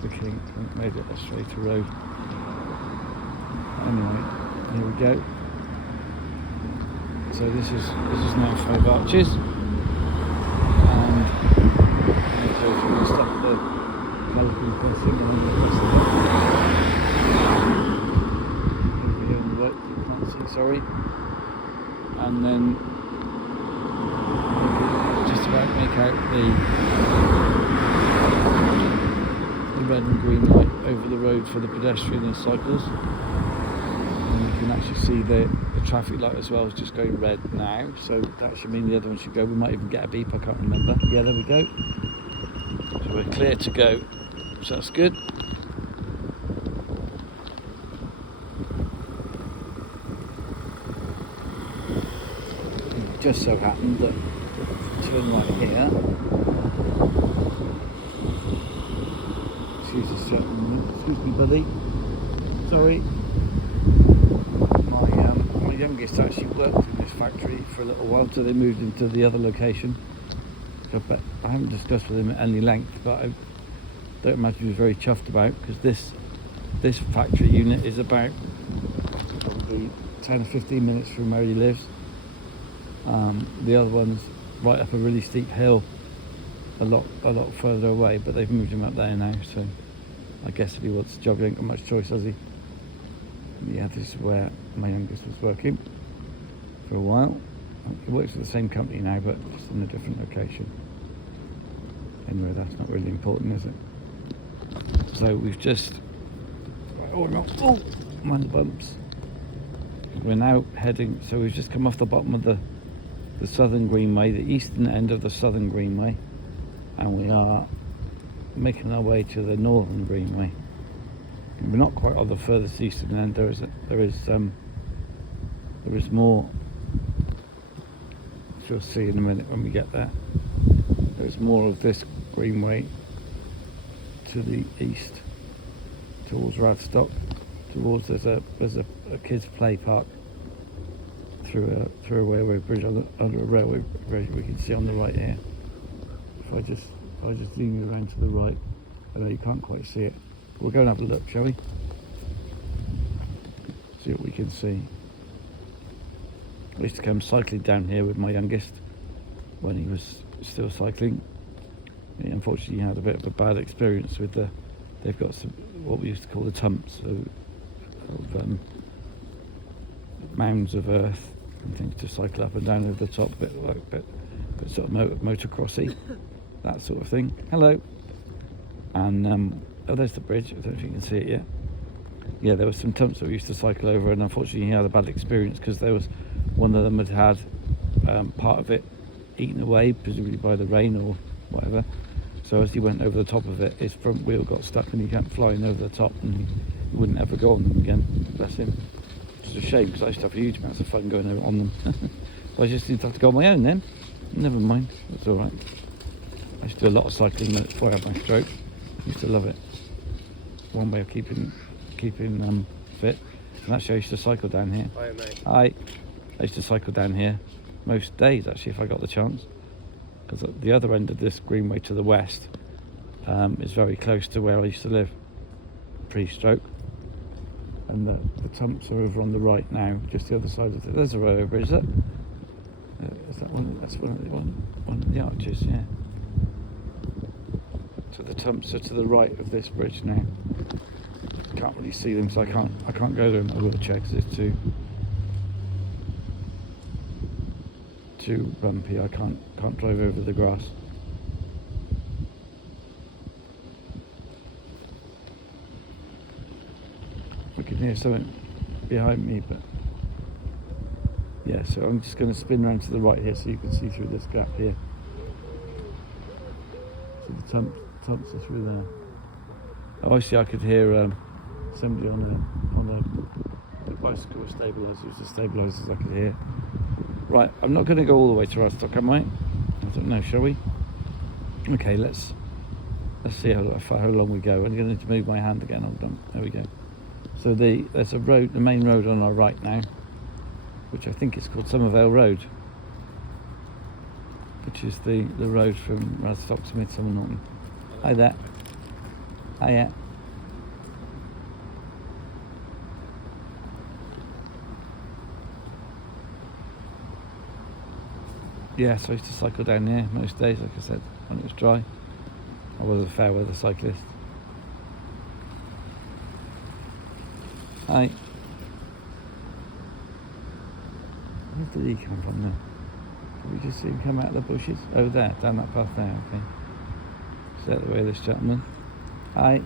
kink and made it a straighter road. Anyway, here we go. So this is now 5 Arches, and so if we stop at the Pelican Crossing and then the rest of it. Over here on the right, you can't see, sorry. And then you can just about make out the red and green light over the road for the pedestrian and cyclists. And you can actually see the traffic light as well is just going red now, so that should mean the other one should go. We might even get a beep, I can't remember. Yeah, there we go. So we're clear to go, so that's good. It just so happened that turn right here. Excuse me, buddy. Sorry. My youngest actually worked in this factory for a little while, so they moved into the other location. So, but I haven't discussed with him at any length, but I don't imagine he was very chuffed about, because this factory unit is about probably 10 or 15 minutes from where he lives. The other one's right up a really steep hill, a lot further away, but they've moved him up there now, so I guess if he wants a job, he ain't got much choice, has he? Yeah, this is where my youngest was working for a while. He works for the same company now, but just in a different location. Anyway, that's not really important, is it? So we've just... Oh, no. Oh, mind the bumps. We're now heading... So we've just come off the bottom of the Southern Greenway, the eastern end of the Southern Greenway, and we are making our way to the Northern Greenway. We're not quite on the furthest eastern end. There is more. You'll see in a minute when we get there. There's more of this greenway to the east, towards Radstock. Towards there's a kids' play park through a railway bridge under a railway bridge. We can see on the right here. If I just zoom you around to the right, I know you can't quite see it. We'll go and have a look, shall we? See what we can see. I used to come cycling down here with my youngest when he was still cycling. He unfortunately had a bit of a bad experience with they've got some, what we used to call the tumps, of mounds of earth and things to cycle up and down over the top, bit sort of motocrossy, that sort of thing. Hello. And oh, there's the bridge. I don't know if you can see it yet. Yeah, there were some tumps that we used to cycle over, and unfortunately he had a bad experience because there was one of them had part of it eaten away, presumably by the rain or whatever. So as he went over the top of it, his front wheel got stuck and he kept flying over the top, and he wouldn't ever go on them again. Bless him. It's a shame, because I used to have huge amounts of fun going over on them. Well, I just need to have to go on my own then. Never mind, that's all right. I used to do a lot of cycling before I had my stroke. Used to love it. One way of keeping fit. And actually, I used to cycle down here. Hiya, mate. I used to cycle down here most days actually if I got the chance, because at the other end of this greenway to the west is very close to where I used to live pre-stroke, and the Tumps are over on the right now, just the other side of it. There's a road over, is it? Is that one? That's one of the arches, yeah. So the Tumps are to the right of this bridge now. Can't really see them, so I can't go there in my wheelchair because it's too bumpy. I can't drive over the grass. We can hear something behind me, but yeah, so I'm just going to spin around to the right here so you can see through this gap here. So the Tumps are through there. Oh, I see. I could hear somebody on a bicycle with stabilisers. The stabilisers I could hear. Right, I'm not going to go all the way to Radstock, am I? I don't know. Shall we? Okay, let's see how long we go. I'm going to need to move my hand again. Hold on. There we go. So there's a road, the main road on our right now, which I think is called Somervale Road, which is the road from Radstock to Midsummer Norton. Hi there. Hiya. Yeah, so I used to cycle down here most days, like I said, when it was dry. I was a fair weather cyclist. Hi. Where did he come from now? Did we just see him come out of the bushes? Oh, there, down that path there, okay. Is that the way of this gentleman? Hi.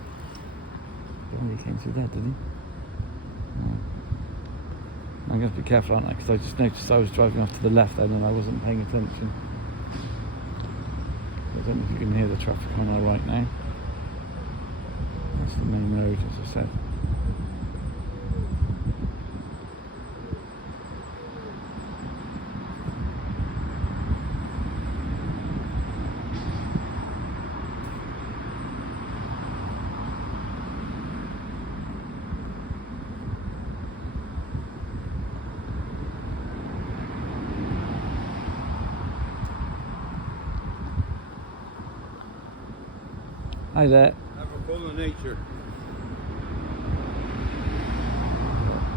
Oh, he came through there, did he? No. I'm going to be careful, aren't I? Because I just noticed I was driving off to the left then and I wasn't paying attention. I don't know if you can hear the traffic on our right now. That's the main road, as I said. Hi there. Have a call of nature.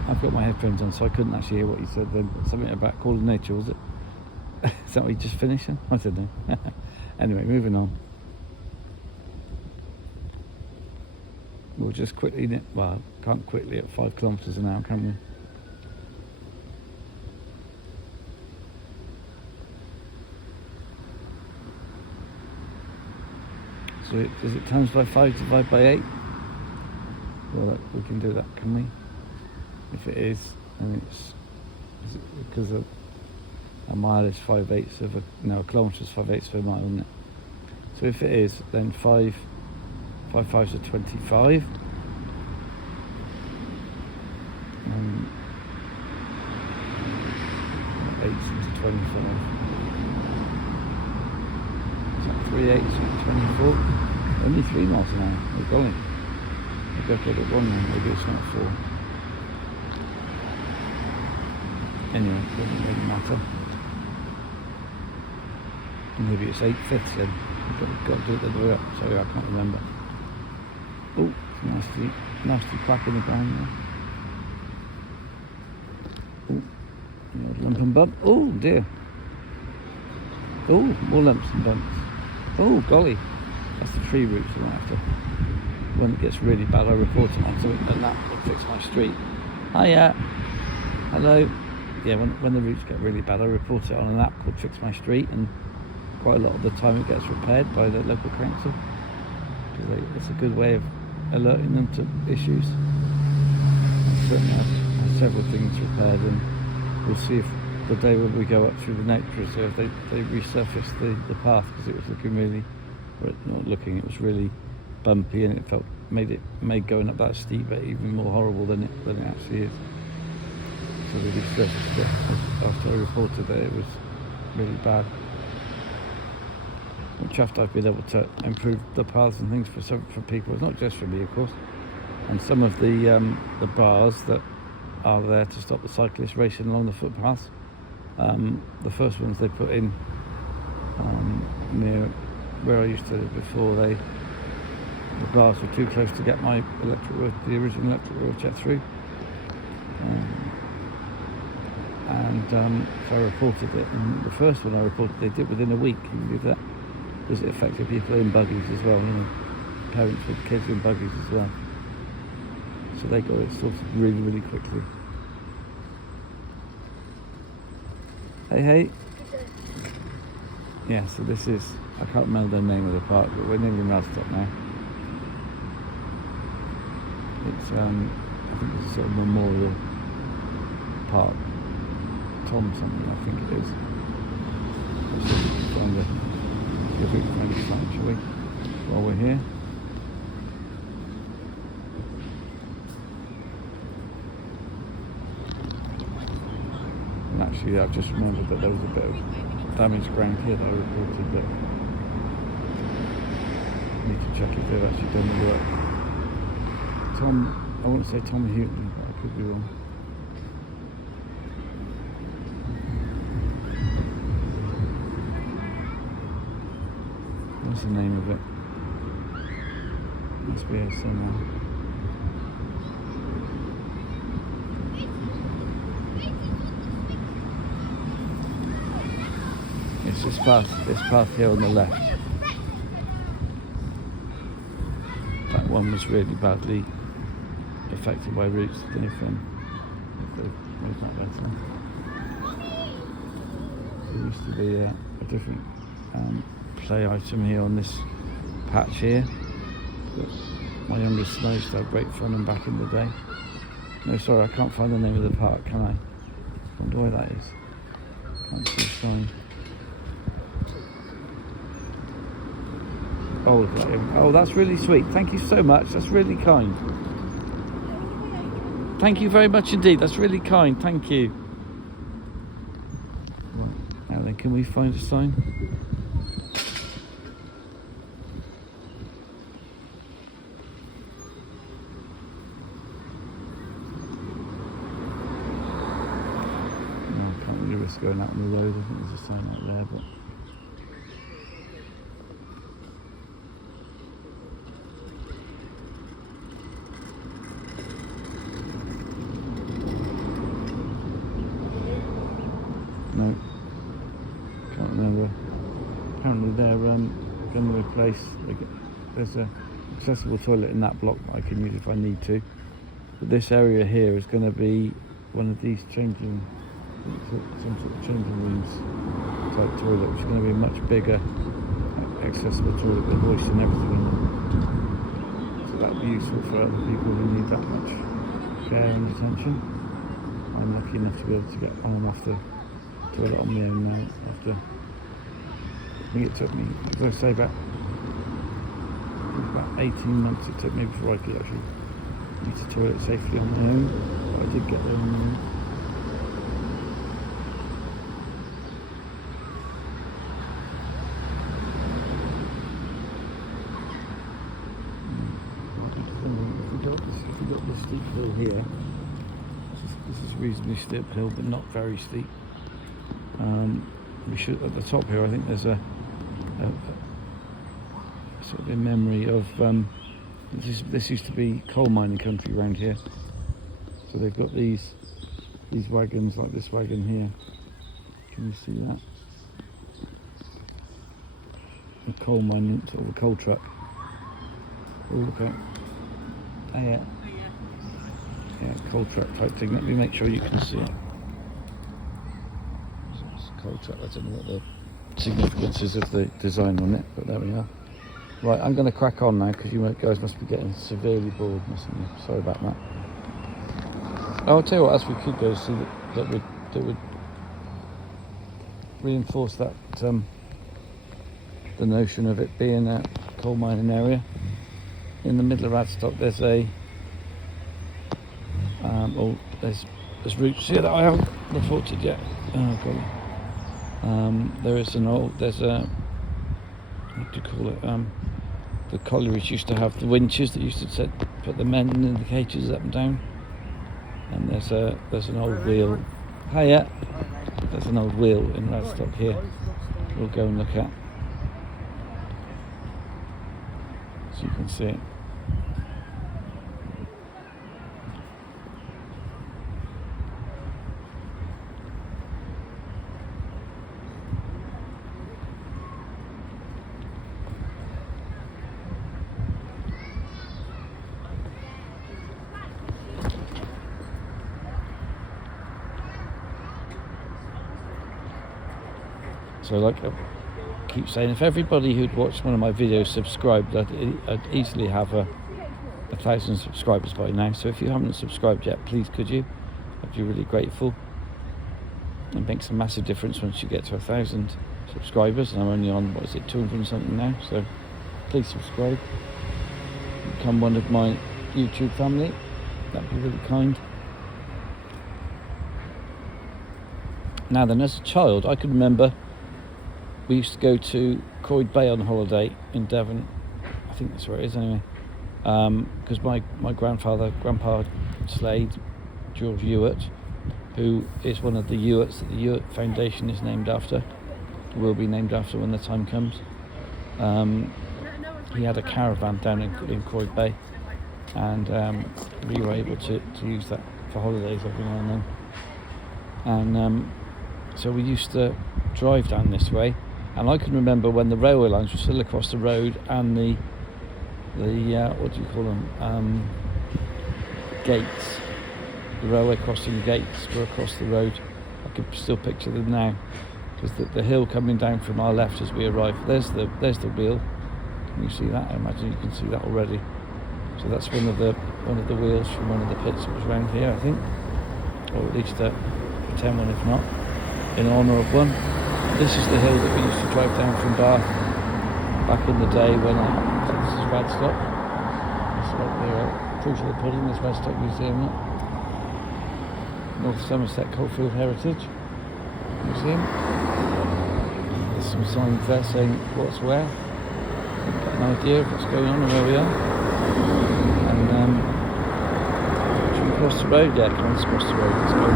I've got my headphones on, so I couldn't actually hear what you said then. Something about Call of Nature, was it? Is that what you just finished? I don't know. Anyway, moving on. We'll just quickly, well, can't quickly at 5 kilometres an hour, can we? So is it times by 5 divided by 8? Well, we can do that, can we? If it is, then is it because a mile is 5/8 of a kilometre is 5/8 of a mile, isn't it? So if it is, then 5 5s are 25. 8s into 25. Is that 3 8s into 24? Only 3 miles an hour. We're going. Maybe I've got it wrong now. Maybe it's not 4. Anyway, it doesn't really matter. Maybe it's 8/5 then. We've got to do it the other way up. Sorry, I can't remember. Oh, nasty crack in the ground there. Oh, another lump and bump. Oh dear. Oh, more lumps and bumps. Oh golly, that's the tree roots. I might have to. When it gets really bad, I report it on something, and that will fix my street. Hiya. Hello. Yeah, when the roots get really bad, I report it on an app called Fix My Street, and quite a lot of the time it gets repaired by the local council, because it's a good way of alerting them to issues. I certainly have several things repaired, and we'll see if the day when we go up through the nature reserve they resurface the path, because it was looking really, not looking, it was really bumpy, and it made going up that steep bit even more horrible than it actually is. to really surfaced it after I reported that it was really bad. I'm chuffed I've been able to improve the paths and things for people. It's not just for me, of course. And some of the bars that are there to stop the cyclists racing along the footpaths. The first ones they put in near where I used to live before, the bars were too close to get my the original electric wheelchair through. So I reported it, and the first one I reported they did within a week. Can you believe that? Because it affected people in buggies as well, parents with kids in buggies as well. So they got it sorted really, really quickly. Hey. Yeah, so this is, I can't remember the name of the park, but we're nearly in Radstock now. It's, I think it's a sort of memorial park. Tom something, I think it is. Let's see if we can find a sign, shall we? While we're here. And actually, I've just remembered that there was a bit of damaged ground here that I reported that I need to check if they've actually done the work. Tom, I want to say Tom Houghton, but I could be wrong. What's the name of it? Must be here somewhere. It's this path here on the left. That one was really badly affected by roots. I don't know if they've made that better. There used to be a different play item here on this patch here. But my youngest son used to have great fun and back in the day. No, sorry, I can't find the name of the park, can I? I wonder where that is. Can't see a sign. Oh, that's really sweet. Thank you so much. That's really kind. Thank you very much indeed. That's really kind. Thank you. Right. Now then, can we find a sign? No, I can't really risk going out on the road. I think there's a sign out there, but. No, can't remember. Apparently they're going to replace, there's an accessible toilet in that block that I can use if I need to. But this area here is going to be one of these some sort of changing rooms type toilet, which is going to be a much bigger accessible toilet with hoist and everything in them. So that'll be useful for other people who need that much care and attention. I'm lucky enough to be able to get on and off the toilet on my own now after, I think it took me, as I say, about 18 months it took me before I could actually use the toilet safely on my own. But I did get there on my own. If we got this steep hill here, this is reasonably steep hill but not very steep. We should, at the top here, I think there's a sort of in memory of this used to be coal mining country around here. So they've got these wagons, like this wagon here. Can you see that? A coal mining, sort of a coal truck. Oh, okay. Oh, yeah. Yeah, coal truck type thing. Let me make sure you can see it. Coal truck. I don't know what the significance is of the design on it, but there we are. Right, I'm going to crack on now because you guys must be getting severely bored, mustn't you? Sorry about that. Oh, I'll tell you what else we could go see that would reinforce that the notion of it being a coal mining area. In the middle of Radstock, there's there's there's routes here that I haven't reported yet. Oh god. There is there's a, what do you call it? The collieries used to have the winches that used to put the men in the cages up and down. And there's an old wheel. Hiya. There's an old wheel in Radstock here. We'll go and look at. So you can see it. So like I keep saying, if everybody who'd watched one of my videos subscribed, I'd easily have 1,000 subscribers by now. So if you haven't subscribed yet, please could you? I'd be really grateful. It makes a massive difference once you get to 1,000 subscribers, and I'm only on, 200 and something now. So please subscribe. Become one of my YouTube family. That'd be really kind. Now then, as a child, I can remember we used to go to Croyd Bay on holiday in Devon. I think that's where it is anyway. Because my Grandpa Slade, George Ewart, who is one of the Ewarts that the Ewart Foundation is named after, will be named after when the time comes. He had a caravan down in Croyd Bay, and we were able to use that for holidays every now and then. And so we used to drive down this way, and I can remember when the railway lines were still across the road, and the what do you call them, gates, the railway crossing gates were across the road. I could still picture them now, because the hill coming down from our left as we arrive, there's the wheel. Can you see that? I imagine you can see that already. So that's one of the wheels from one of the pits that was around here, I think, or at least a pretend one, if not, in honour of one. This is the hill that we used to drive down from Bath back in the day when so this is Radstock. It's like the proof of the pudding, this Radstock Museum, North Somerset Coalfield Heritage Museum. There's some signs there saying what's where. Got an idea of what's going on and where we are. And should we cross the road? Yeah, come on, let's cross the road. Let's go.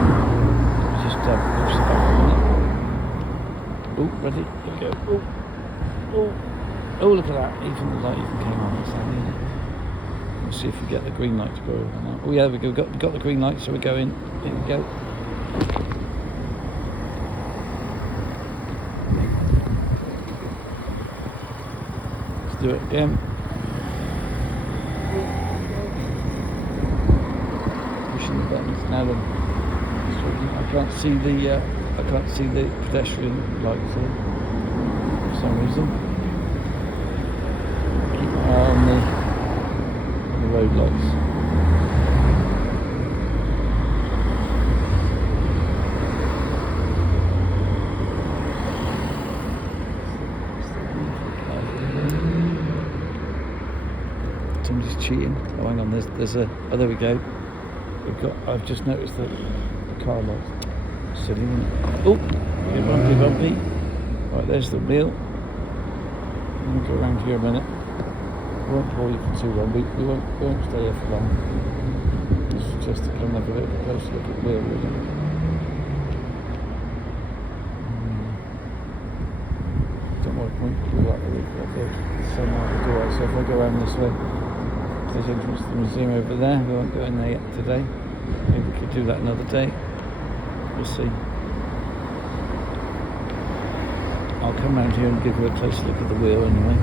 Just push the back a minute. Oh, ready? Here we go. Oh, look at that. Even the light even came on. That's handy. We'll see if we get the green light to go over now. Oh yeah, we got the green light, so we're going. Here we go. Let's do it again. Pushing the buttons now then. I can't see the pedestrian lights here for some reason. Keep my eye on the road lights. Somebody's cheating. Oh, hang on. There's a. Oh, there we go. I've just noticed that the car lights. Silly, isn't it? Oh, bumpy. Right, there's the wheel. I'm gonna go around here a minute. We won't bore you for too long. We won't stay here for long. It's just to come and have a little closer look at the wheel, really. Don't want to point to that the sun out the door. So if I go around this way, there's entrance to the museum over there. We won't go in there yet today. Maybe we could do that another day. We'll see. I'll come around here and give you a closer look at the wheel anyway.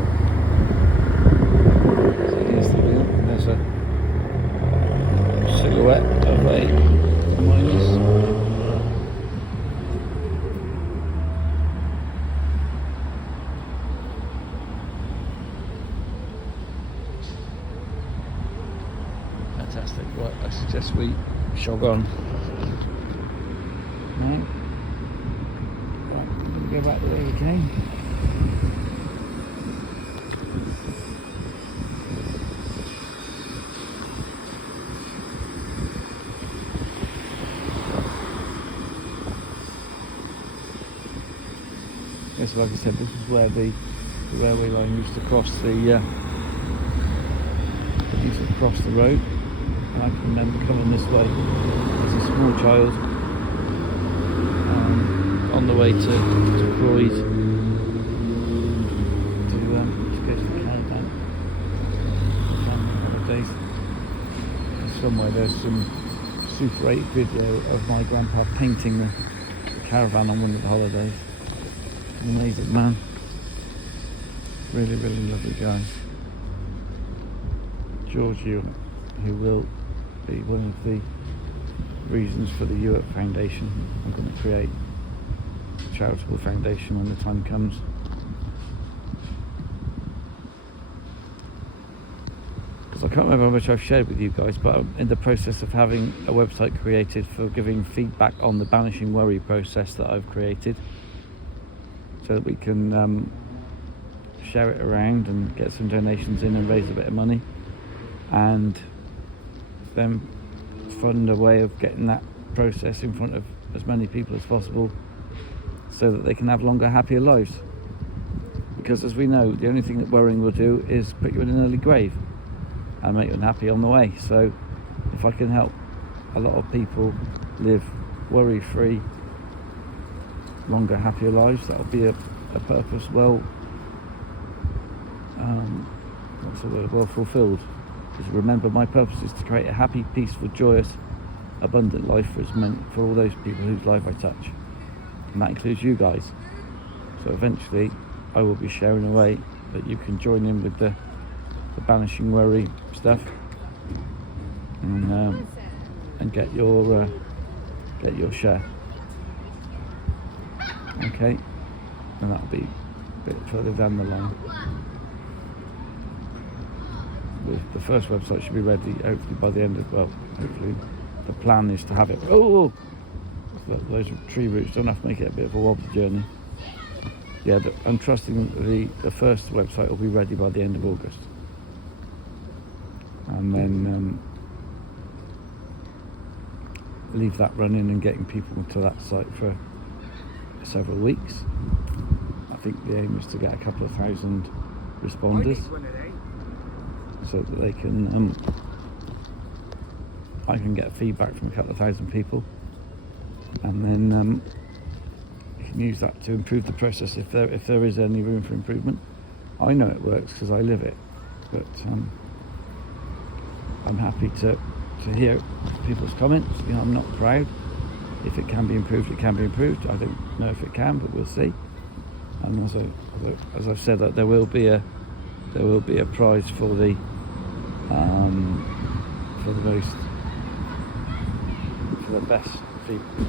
So here's the wheel. There's a silhouette of a minus. Fantastic. Right, I suggest we jog on. Right, we're going to go back the way we came. This, like I said, this is where the railway line used to cross the road, and I can remember coming this way as a small child, on the way to Croyd to go to the caravan holidays. And somewhere there's some Super 8 video of my grandpa painting the caravan on one of the holidays. An amazing man. Really, really lovely guy. George Ewart, who will be one of the reasons for the Ewart Foundation. I'm going to create a charitable foundation when the time comes. Because I can't remember how much I've shared with you guys, but I'm in the process of having a website created for giving feedback on the Banishing Worry process that I've created, so that we can share it around and get some donations in and raise a bit of money, and then fund a way of getting that process in front of as many people as possible so that they can have longer, happier lives. Because as we know, the only thing that worrying will do is put you in an early grave and make you unhappy on the way. So if I can help a lot of people live worry-free, longer, happier lives, that'll be a purpose well fulfilled. Because remember, my purpose is to create a happy, peaceful, joyous, abundant life for all those people whose life I touch, and that includes you guys. So eventually I will be sharing a way that you can join in with the Banishing Worry stuff, and get your share. Okay, and that'll be a bit further down the line. The first website should be ready hopefully by the end of, hopefully the plan is to have it. Those tree roots don't have to make it a bit of a wobbly journey. Yeah, I'm trusting the first website will be ready by the end of August, and then leave that running and getting people to that site for several weeks. I think the aim is to get a couple of thousand responders, so that they can I can get feedback from a couple of thousand people, and then you can use that to improve the process if there is any room for improvement. I know it works because I live it, but I'm happy to hear people's comments. You know, I'm not proud. If it can be improved, it can be improved. I don't know if it can, but we'll see. And as I've said, that there will be a prize for the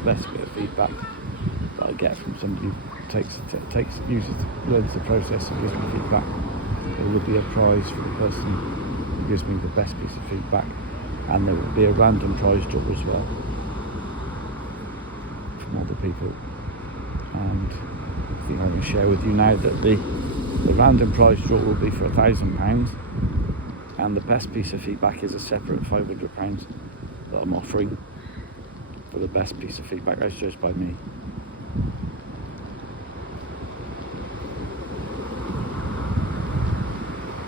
best bit of feedback that I get from somebody who learns the process and gives me feedback. There will be a prize for the person who gives me the best piece of feedback, and there will be a random prize draw as well from other people. And I think I can share with you now that the random prize draw will be for £1,000, and the best piece of feedback is a separate £500 that I'm offering for the best piece of feedback as judged by me.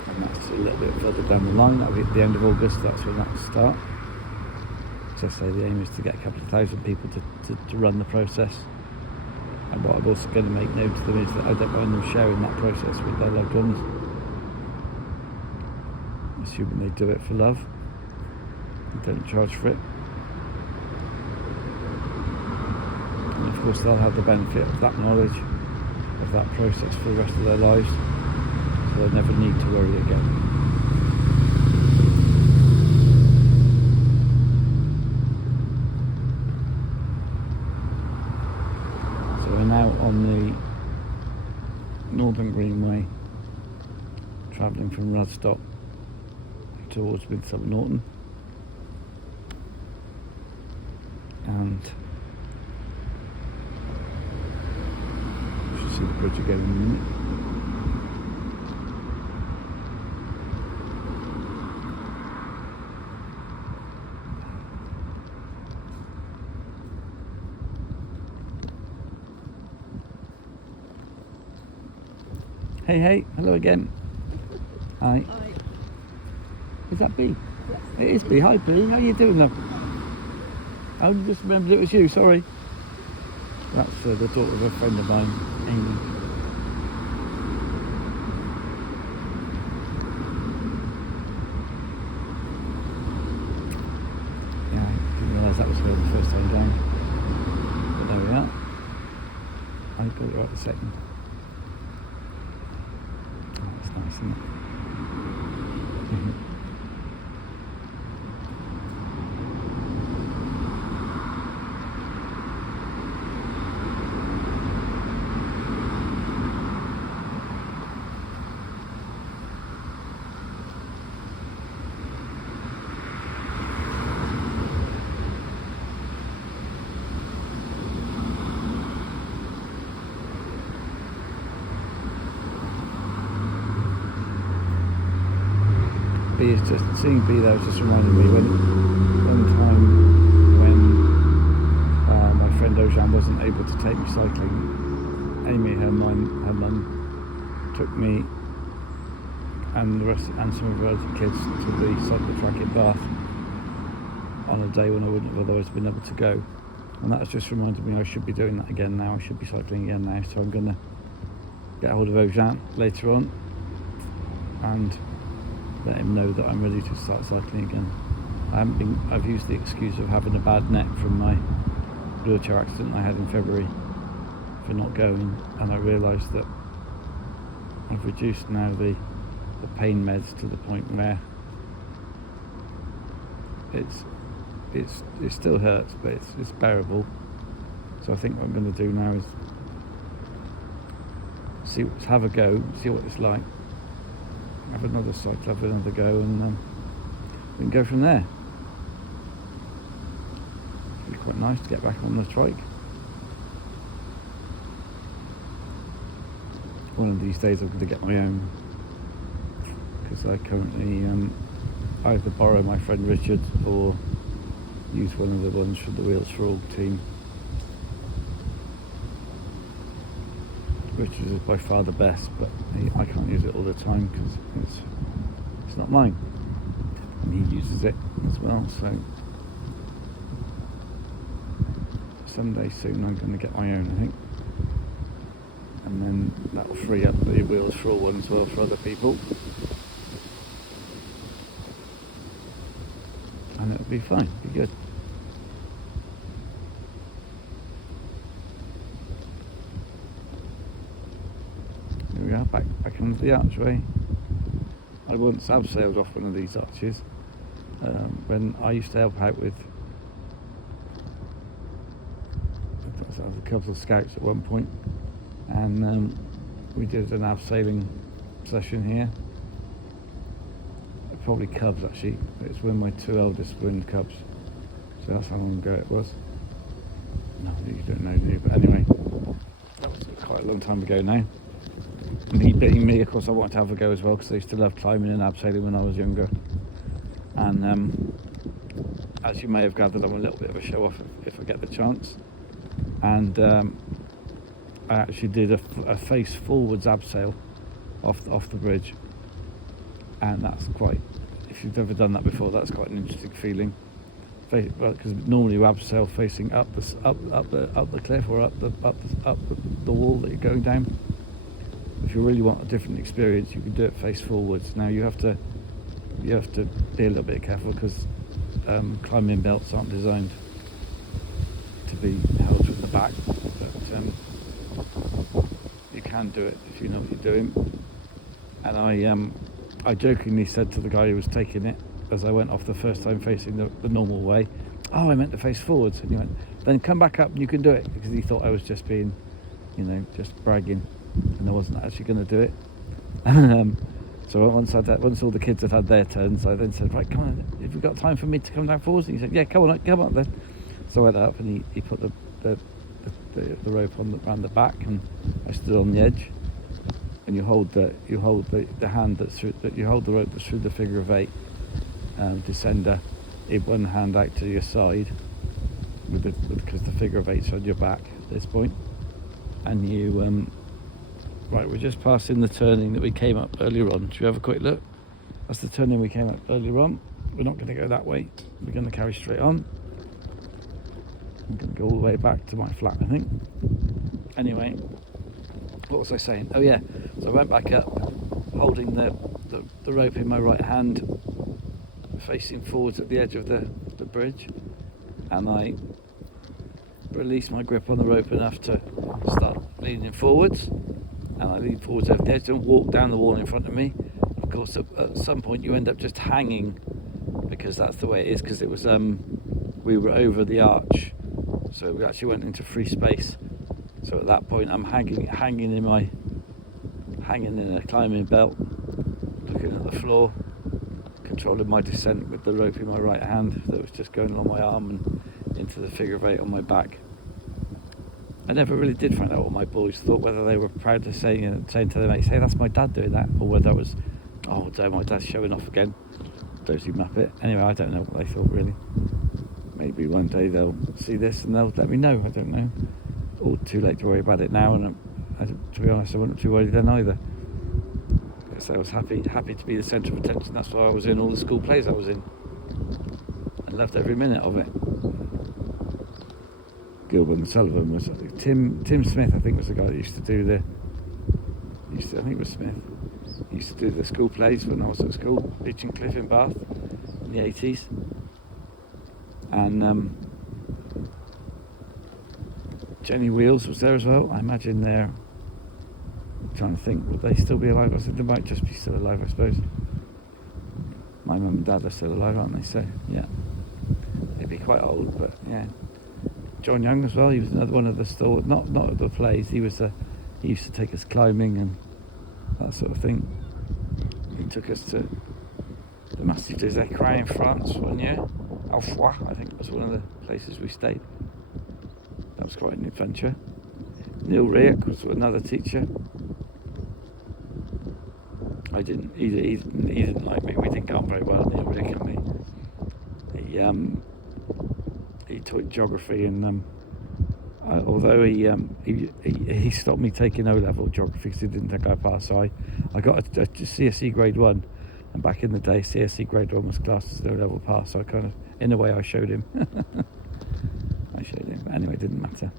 And that's a little bit further down the line. That'll be at the end of August. That's when that'll start. As I say, the aim is to get a couple of thousand people to run the process. And what I'm also going to make known to them is that I don't mind them sharing that process with their loved ones, assuming they do it for love and don't charge for it. And of course they'll have the benefit of that knowledge of that process for the rest of their lives, so they'll never need to worry again. So we're now on the Northern Greenway, travelling from Radstock towards Midsummer Norton, and we should see the bridge again in a minute. Hey, hello again. Hi. Hi. Is that B? Yes. It is B. Hi B, how you doing love? I just remembered it was you, sorry. That's the daughter of a friend of mine, Amy. Yeah, I didn't realise that was her the first time down. But there we are. I got it right a second. Oh, that's nice, isn't it? B is just seeing B there was just reminding me one time when my friend Ojan wasn't able to take me cycling. Amy, her mum, took me and the rest and some of her other kids to the cycle track in Bath on a day when I wouldn't have otherwise been able to go. And that has just reminded me I should be doing that again now. I should be cycling again now. So I'm going to get hold of Ojan later on and let him know that I'm ready to start cycling again. I've used the excuse of having a bad neck from my wheelchair accident I had in February for not going, and I realised that I've reduced now the pain meds to the point where it still hurts, but it's bearable. So I think what I'm going to do now is have a go, see what it's like. Have another cycle, have another go, and we can go from there. It'll be quite nice to get back on the trike. One of these days I'm going to get my own, because I currently either borrow my friend Richard or use one of the ones from the Wheels for All team. Richard is by far the best, but I can't use it all the time because it's not mine, and he uses it as well. So someday soon I'm going to get my own, I think, and then that will free up the Wheels for All one as well for other people, and it'll be fine, be good. Here we are, back onto the archway. I once abseiled off one of these arches when I used to help out with a couple of scouts at one point, and we did an abseiling session here. Probably cubs actually. It's when my two eldest were in cubs, so that's how long ago it was. No, you don't know, do you? But anyway, that was quite a long time ago now. And he being me, of course, I wanted to have a go as well because I used to love climbing and abseiling when I was younger. And as you may have gathered, I'm a little bit of a show-off if I get the chance. And I actually did a face-forwards abseil off the bridge, and that's quite. If you've ever done that before, that's quite an interesting feeling. Because normally you abseil facing up the cliff or up the wall that you're going down. If you really want a different experience, you can do it face forwards. Now you have to be a little bit careful because climbing belts aren't designed to be held from the back, but you can do it if you know what you're doing. And I jokingly said to the guy who was taking it as I went off the first time facing the normal way, "Oh, I meant to face forwards," and he went, "Then come back up and you can do it," because he thought I was just being, just bragging. And I wasn't actually going to do it. So once all the kids had had their turns, I then said, "Right, come on, have you got time for me to come down forwards?" And he said, "Yeah, come on then." So I went up and he put the rope around the back, and I stood on the edge. And you hold the hand you hold the rope that's through the figure of 8 descender in one hand out to your side, because the figure of 8's on your back at this point, and you Right, we're just passing the turning that we came up earlier on. Should we have a quick look? That's the turning we came up earlier on. We're not going to go that way. We're going to carry straight on. I'm going to go all the way back to my flat, I think. Anyway, what was I saying? Oh yeah, so I went back up, holding the rope in my right hand, facing forwards at the edge of the bridge, and I released my grip on the rope enough to start leaning forwards, and I leaned forwards over the edge and walked down the wall in front of me. Of course, at some point you end up just hanging, because that's the way it is, because it was we were over the arch, so we actually went into free space. So at that point I'm hanging in a climbing belt, looking at the floor, controlling my descent with the rope in my right hand that was just going along my arm and into the figure of 8 on my back. I never really did find out what my boys thought, whether they were proud to saying to their mates, hey, that's my dad doing that, or whether it was, oh damn, my dad's showing off again, dozy muppet. Anyway, I don't know what they thought really. Maybe one day they'll see this and they'll let me know, I don't know. All too late to worry about it now, and to be honest, I wasn't too worried then either, because I was happy to be the centre of attention. That's why I was in all the school plays I was in. I loved every minute of it. Gilbert and Sullivan was Tim Smith, I think, was the guy that used to do I think it was Smith. He used to do the school plays when I was at school, Beach and Cliff in Bath in the 80s. And Jenny Wheels was there as well. I imagine I'm trying to think, would they still be alive? I said they might just be still alive, I suppose. My mum and dad are still alive, aren't they? So yeah, they'd be quite old, but yeah. John Young as well. He was another one of the store, not at the plays. He used to take us climbing and that sort of thing. He took us to the Massif des Écrins in France one year. Alfoy, I think, was one of the places we stayed. That was quite an adventure. Neil Rayek was another teacher. He didn't like me. We didn't get on very well, Neil Rayek and me. He taught geography, and although he stopped me taking O-level geography because he didn't think I passed, so I got a CSE grade 1, and back in the day CSE grade 1 was classed as an O-level pass, so I kind of, in a way, I showed him. But anyway, it didn't matter.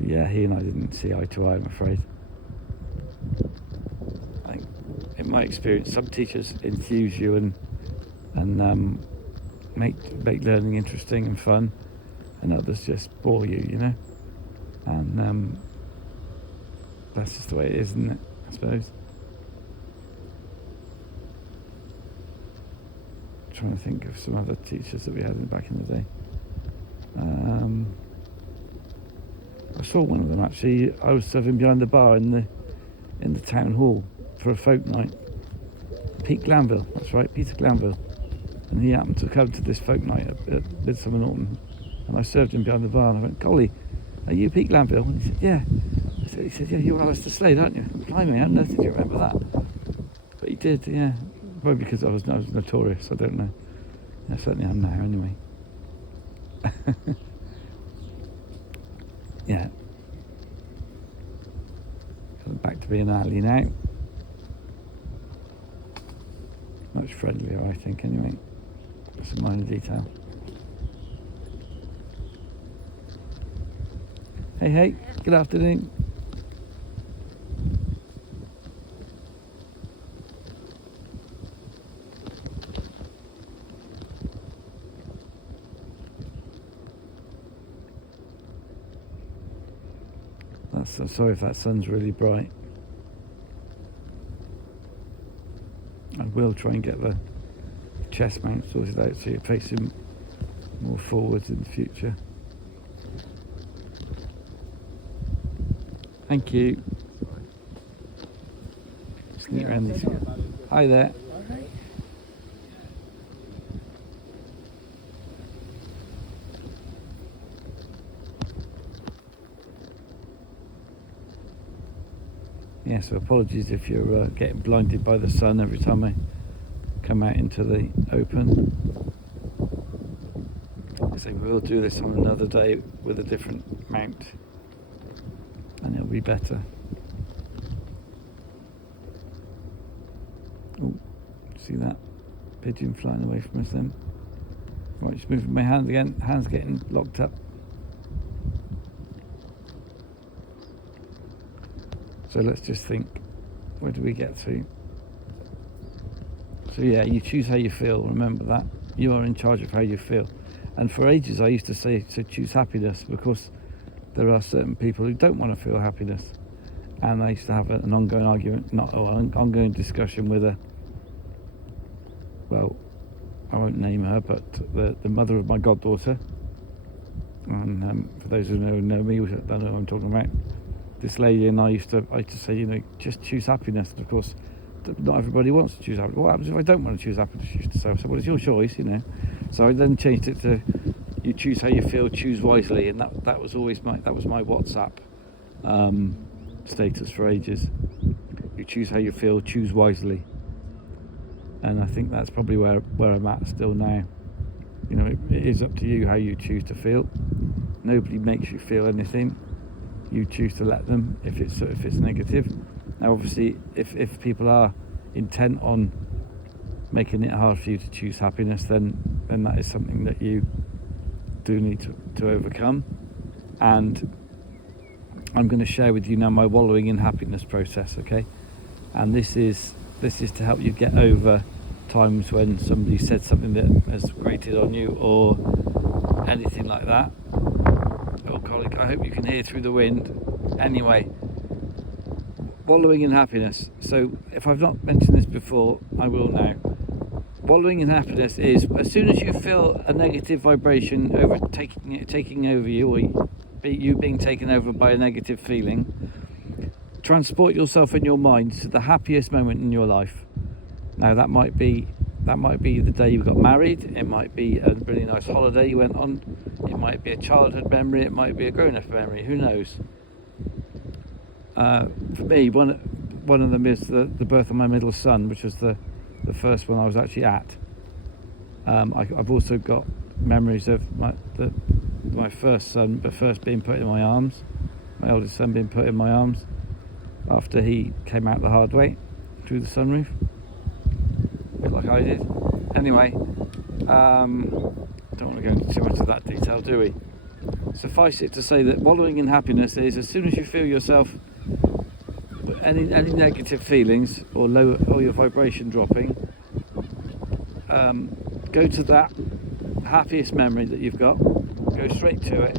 Yeah, he and I didn't see eye to eye, I'm afraid. I think, in my experience, some teachers enthuse you and make learning interesting and fun, and others just bore you, you know. And that's just the way it is, isn't it? I suppose. Trying to think of some other teachers that we had back in the day. I saw one of them actually. I was serving behind the bar in the town hall for a folk night. Pete Glanville, that's right, Peter Glanville. And he happened to come to this folk night at Midsummer Norton, and I served him behind the bar, and I went, golly, are you Pete Glanville? And he said, yeah. He said, yeah, you're Alistair Slade, aren't you? Blimey, how on earth did you remember that? But he did, yeah. Probably because I was notorious, I don't know. I certainly am now, anyway. Yeah. Coming back to being Ali now. Much friendlier, I think, anyway. That's a minor detail. Hey, good afternoon. I'm sorry if that sun's really bright. I will try and get the chest mount sorted out so you're facing more forwards in the future. Thank you. Just get around these. Hi there. Yeah, so apologies if you're getting blinded by the sun every time I come out into the open. So we'll do this on another day with a different mount, and it'll be better. See that pigeon flying away from us then. Right, just moving my hand again. Hand's getting locked up. So let's just think. Where do we get to? So yeah, you choose how you feel. Remember that. You are in charge of how you feel. And for ages I used to say to choose happiness, because there are certain people who don't want to feel happiness. And I used to have an ongoing argument, an ongoing discussion with a, well, I won't name her, but the mother of my goddaughter. And for those who know me, don't know what I'm talking about. This lady and I used to say, just choose happiness. And of course, not everybody wants to choose happiness. What happens if I don't want to choose happiness? She used to say, well, it's your choice, So I then changed it to, you choose how you feel, choose wisely, and that was always my WhatsApp status for ages. You choose how you feel, choose wisely. And I think that's probably where I'm at still now. It is up to you how you choose to feel. Nobody makes you feel anything. You choose to let them if it's negative. Now, obviously, if people are intent on making it hard for you to choose happiness, then that is something that you do need to overcome. And I'm going to share with you now my wallowing in happiness process, okay? And this is to help you get over times when somebody said something that has grated on you or anything like that. Oh, colleague, I hope you can hear through the wind. Anyway, wallowing in happiness. So if I've not mentioned this before, I will now. Wallowing in happiness is, as soon as you feel a negative vibration taking over you, or you being taken over by a negative feeling, transport yourself in your mind to the happiest moment in your life. Now that might be the day you got married. It might be a really nice holiday you went on. It might be a childhood memory. It might be a grown-up memory. Who knows? For me, one of them is the birth of my middle son, which was the first one I was actually at. I've also got memories of my first son, but first being put in my arms, my oldest son being put in my arms after he came out the hard way through the sunroof, a bit like I did. Anyway, don't want to go into too much of that detail, do we? Suffice it to say that wallowing in happiness is, as soon as you feel yourself any negative feelings or your vibration dropping, go to that happiest memory that you've got, go straight to it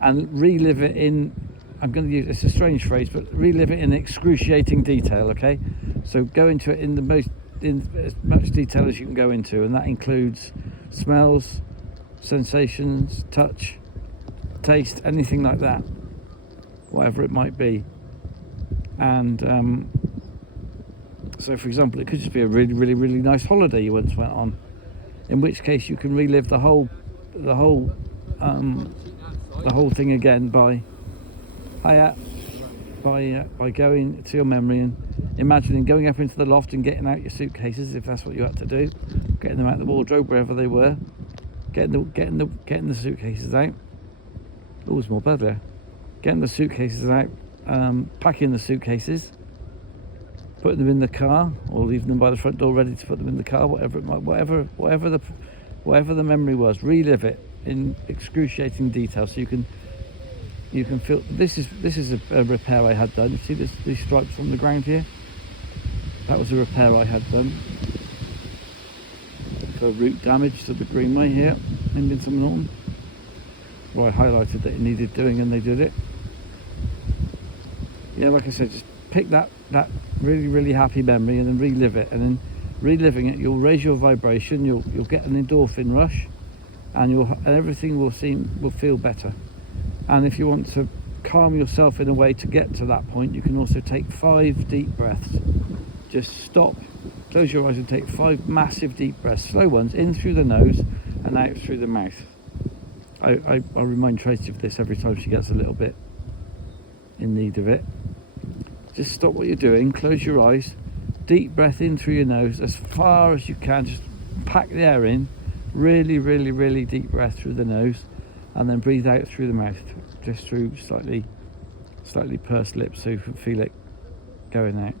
and relive it in, I'm going to use, it's a strange phrase, but relive it in excruciating detail, okay? So go into it in as much detail as you can go into, and that includes smells, sensations, touch, taste, anything like that, whatever it might be. And so for example, it could just be a really, really, really nice holiday you once went on, in which case you can relive the whole thing again by going to your memory and imagining going up into the loft and getting out your suitcases, if that's what you had to do, getting them out the wardrobe wherever they were, getting the suitcases out. Always more better. Getting the suitcases out, packing the suitcases, putting them in the car, or leaving them by the front door ready to put them in the car, whatever it might, whatever the memory was. Relive it in excruciating detail, so you can feel. This is a repair I had done. You see these stripes on the ground here? That was a repair I had done for root damage to the greenway here in Binton Norton, where I highlighted that it needed doing, and they did it. Yeah, like I said, just pick that really, really happy memory and then relive it. And then reliving it, you'll raise your vibration. You'll get an endorphin rush, and everything will feel better. And if you want to calm yourself in a way to get to that point, you can also take 5 deep breaths. Just stop, close your eyes and take 5 massive deep breaths, slow ones, in through the nose and out through the mouth. I remind Tracy of this every time she gets a little bit in need of it. Just stop what you're doing, close your eyes, deep breath in through your nose as far as you can, just pack the air in, really, really, really deep breath through the nose, and then breathe out through the mouth, just through slightly pursed lips, so you can feel it going out.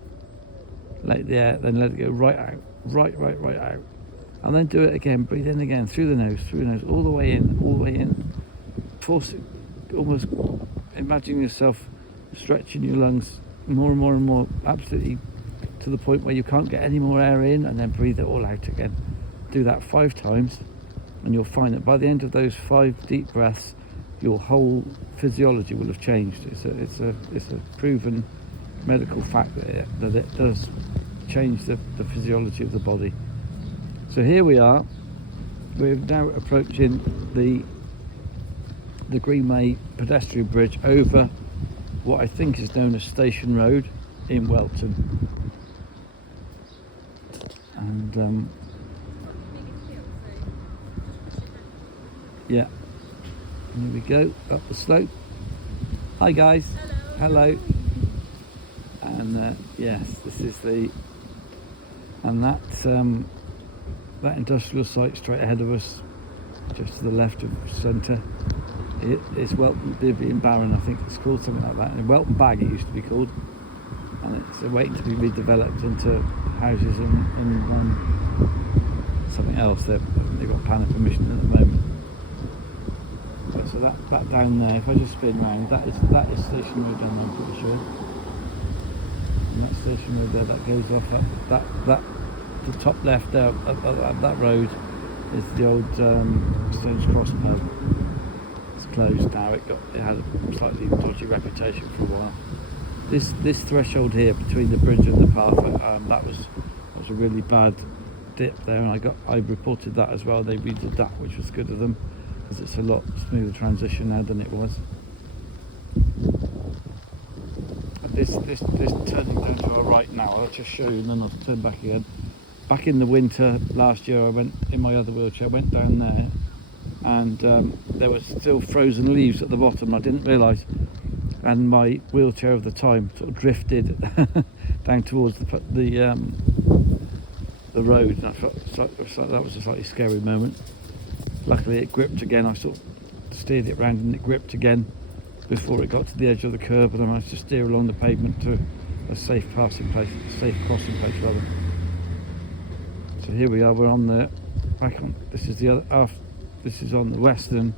let the air, then let it go right out, right out, and then do it again. Breathe in again through the nose, all the way in. Force it, almost imagine yourself stretching your lungs more and more, absolutely to the point where you can't get any more air in, and then breathe it all out again. Do that 5 times, and you'll find that by the end of those 5 deep breaths, your whole physiology will have changed. It's a proven medical fact that it does change the physiology of the body. So here we are. We're now approaching the Greenway pedestrian bridge over what I think is known as Station Road in Welton. And yeah, here we go up the slope. Hi guys. Hello. And yes, this is that industrial site straight ahead of us, just to the left of centre. It is Welton Vivian Barron, I think it's called, something like that. And Welton Bag it used to be called, and it's waiting to be redeveloped into houses and something else. They've got planning permission at the moment. So that down there, if I just spin round, that is Station Road down there, I'm pretty sure. And that Station Road there, that goes off at the top left there, up that road is the old Stones Cross pub. It's closed now. It had a slightly dodgy reputation for a while. This threshold here between the bridge and the path, that was a really bad dip there, and I reported that as well. They redid that, which was good of them, because it's a lot smoother transition now than it was. And this turning down to our right now, I'll just show you and then I'll turn back again. Back in the winter last year, I went in my other wheelchair, I went down there, and there was still frozen leaves at the bottom. I didn't realise, and my wheelchair of the time sort of drifted down towards the road, and I felt that was a slightly scary moment. Luckily it gripped again. I sort of steered it round and it gripped again before it got to the edge of the curb, and I managed to steer along the pavement to a safe crossing place rather. So here we are. We're on the this is on the western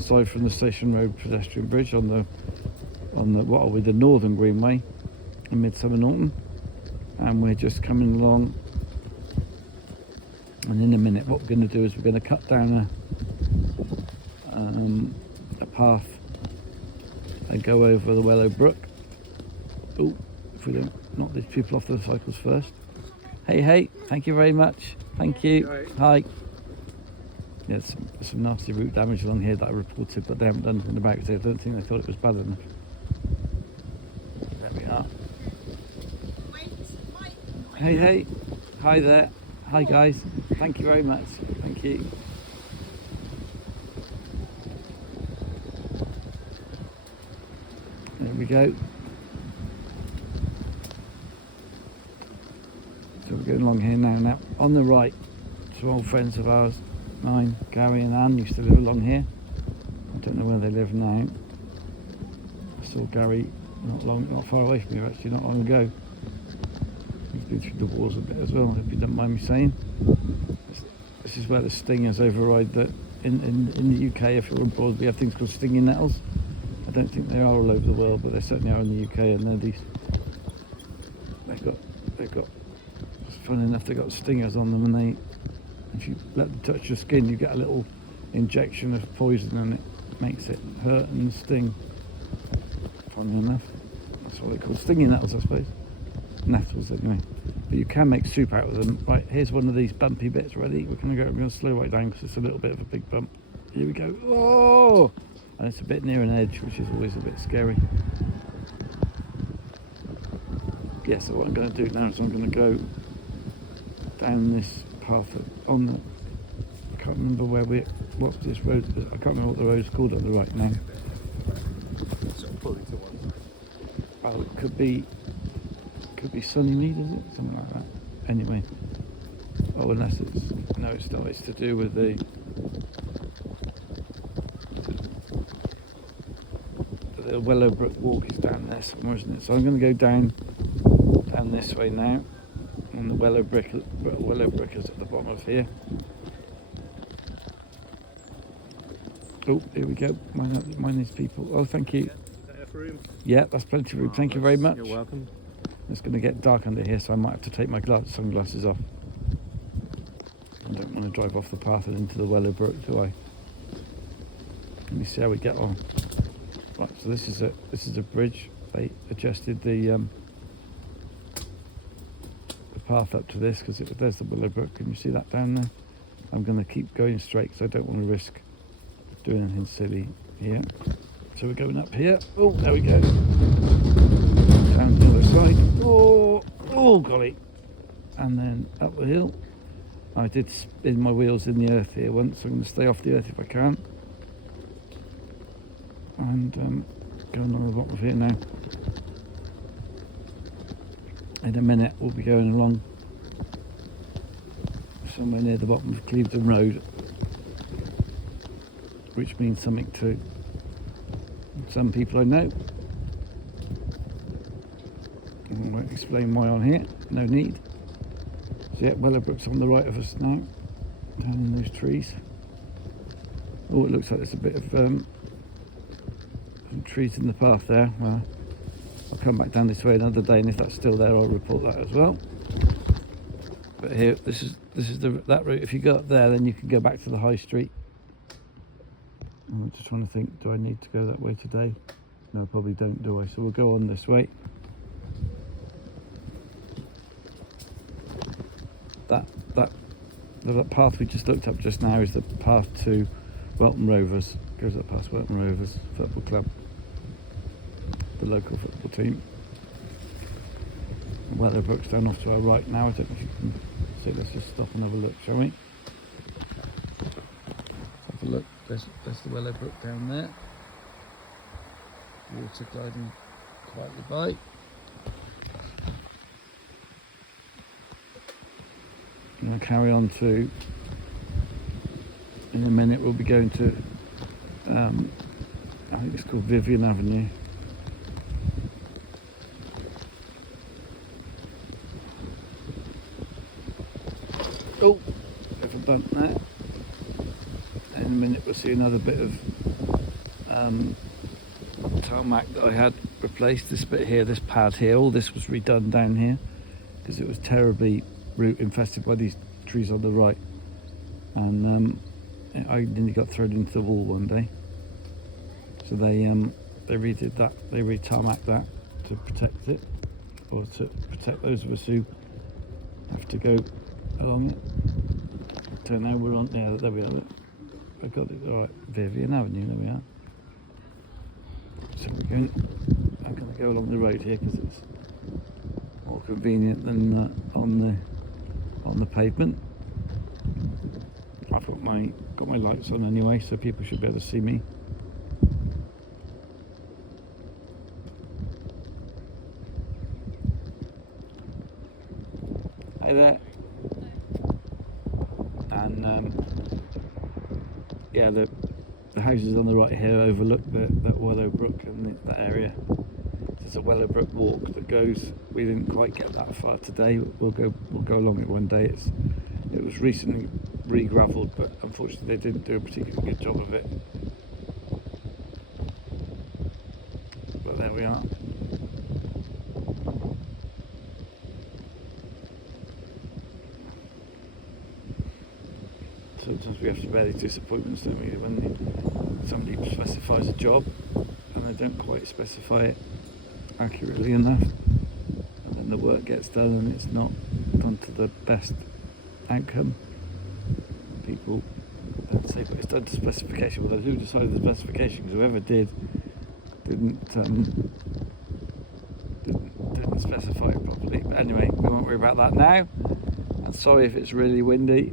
side from the Station Road pedestrian bridge on the Northern Greenway in Midsummer Norton, and we're just coming along. And in a minute, what we're going to do is we're going to cut down a path and go over the Wellow Brook. Oh, if we don't knock these people off their cycles first. Hey, thank you very much. Thank you. Hi. Yeah, there's some nasty root damage along here that I reported, but they haven't done anything about it, so I don't think they thought it was bad enough. There we are. Hey. Hi there. Hi guys. Thank you very much. Thank you. There we go. So we're going along here now. Now on the right, some old friends of ours, mine, Gary and Anne, used to live along here. I don't know where they live now. I saw Gary not far away from here actually, not long ago. He's been through the walls a bit as well, if you don't mind me saying. This is where the stingers override the. In the UK, if you're abroad, we have things called stinging nettles. I don't think they are all over the world, but they certainly are in the UK, and they're these. They've got. Funny enough, they've got stingers on them, and if you let them touch your skin, you get a little injection of poison, and it makes it hurt and sting. Funny enough, that's what they call stinging nettles, I suppose. Nettles, anyway. But you can make soup out of them. Right, here's one of these bumpy bits. Ready? We're going to slow right down because it's a little bit of a big bump. Here we go. Oh! And it's a bit near an edge, which is always a bit scary. Yeah, so what I'm going to do now is I'm going to go down this path on the. I can't remember what's this road. I can't remember what the road's called on the right now. Oh, it could be Sunnymead, is it? Something like that. Anyway. Oh, unless it's not. It's to do with the Wellow Brook walk is down there somewhere, isn't it? So I'm going to go down down this way now. And the Wellow Brick is at the bottom of here. Oh, here we go. Mine is people. Oh, thank you. Is that enough room? Yeah, that's plenty of room. Thank you very much. You're welcome. It's going to get dark under here, so I might have to take my sunglasses off. I don't want to drive off the path and into the Wellow Brook, do I? Let me see how we get on. Right, so this is a bridge. They adjusted the path up to this because there's the Wellow Brook. Can you see that down there? I'm going to keep going straight because I don't want to risk doing anything silly here. So we're going up here. Oh, there we go. Down the other side. Oh, golly. And then up the hill. I did spin my wheels in the earth here once, so I'm going to stay off the earth if I can. And going on the bottom of here now. In a minute we'll be going along somewhere near the bottom of Clevedon Road, which means something to some people I know. I won't explain why on here, no need. So yeah, Wellow Brook's on the right of us now, down in those trees. Oh, it looks like there's a bit of some trees in the path there. Well, I'll come back down this way another day, and if that's still there, I'll report that as well. But here, this is that route. If you go up there, then you can go back to the high street. I'm just trying to think, do I need to go that way today? No, I probably don't, do I? So we'll go on this way. That path we just looked up just now is the path to Welton Rovers. Goes up past Welton Rovers Football Club, the local football team. Wellow Brook's down off to our right now. I don't know if you can see. Let's just stop and have a look, shall we? Let's have a look. There's the Wellow Brook down there. Water gliding quietly by. I'm going to carry on to, in a minute we'll be going to, I think it's called Vivian Avenue. Oh, if I've done that. In a minute we'll see another bit of tarmac that I had replaced. This bit here, this pad here, all this was redone down here because it was terribly root infested by these trees on the right, and I nearly got thrown into the wall one day. So they redid that, they re-tarmacked that to protect it, or to protect those of us who have to go along it. So now we're on, yeah, there we are. I got it all right, Vivian Avenue, there we are. So I'm going to go along the road here because it's more convenient than on the pavement. I've got my lights on anyway, so people should be able to see me. Hi there. And yeah, the houses on the right here overlook that Wellow Brook and that area. There's a Wellow Brook walk that goes. We didn't quite get that far today. We'll go along it one day. It was recently re-gravelled, but unfortunately they didn't do a particularly good job of it. But there we are. Sometimes we have to bear these disappointments, don't we, when somebody specifies a job and they don't quite specify it accurately enough, and then the work gets done and it's not done to the best outcome. People don't say, but it's done to specification. Well, who decided the specification? Because whoever didn't specify it properly. But anyway, we won't worry about that now. And sorry if it's really windy.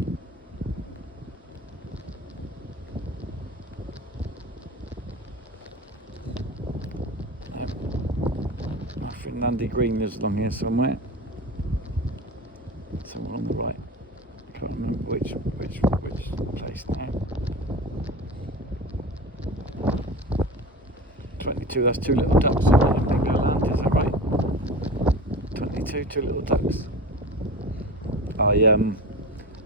Andy Green lives along here somewhere. Somewhere on the right. I can't remember which place now. 22, that's two little ducks in the land, is that right? 22, two little ducks.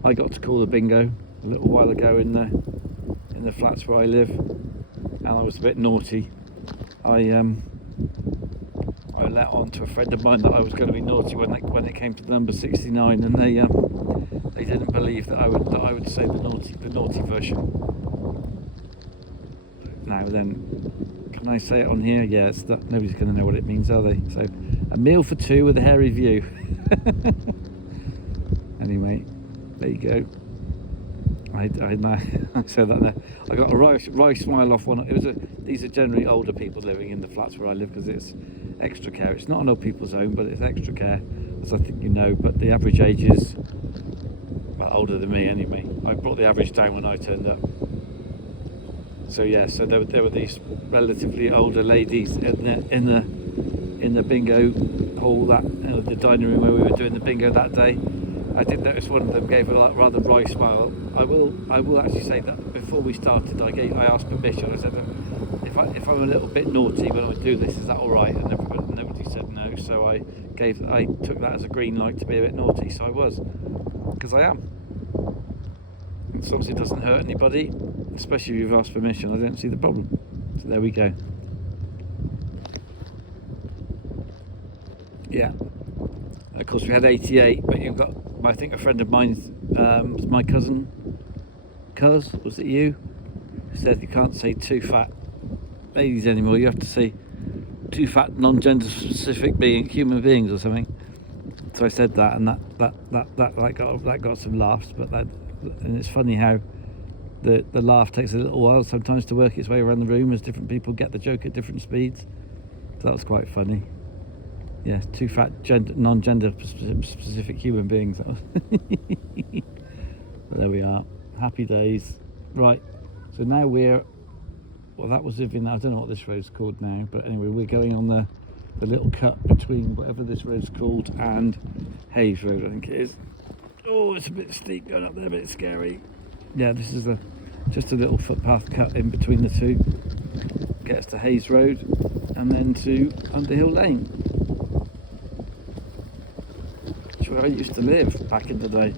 I got to call the bingo a little while ago in the flats where I live, and I was a bit naughty. I let on to a friend of mine that I was going to be naughty when it came to the number 69, and they didn't believe that I would say the naughty version. Now then, can I say it on here? Yeah, nobody's going to know what it means, are they? So, a meal for two with a hairy view. Anyway, there you go. I said that there. I got a wry smile off one. These are generally older people living in the flats where I live because it's extra care. It's not an old people's home, but it's extra care, as I think you know. But the average age is, well, older than me anyway. I brought the average down when I turned up. So yeah, so there were these relatively older ladies in the bingo hall, the dining room where we were doing the bingo that day. I did notice one of them gave a rather wry smile. I will actually say that before we started, I asked permission. I said, if I'm a little bit naughty when I do this, is that all right? And nobody said no. So I took that as a green light to be a bit naughty. So I was, because I am. As long as it doesn't hurt anybody, especially if you've asked permission, I don't see the problem. So there we go. Yeah. Of course, we had 88, but you've got, I think, a friend of mine's, my cousin, was it you? Who said you can't say two fat ladies anymore. You have to say two fat, non-gender specific human beings or something. So I said that, and that got some laughs. And it's funny how the laugh takes a little while sometimes to work its way around the room as different people get the joke at different speeds. So that was quite funny. Yeah, two fat, non-gender specific human beings. But there we are. Happy days. Right. So now that was I don't know what this road's called now, but anyway, we're going on the little cut between whatever this road's called and Hayes Road, I think it is. Oh, it's a bit steep going up there, a bit scary. Yeah, this is just a little footpath cut in between the two. Gets to Hayes Road and then to Underhill Lane. Where I used to live back in the day.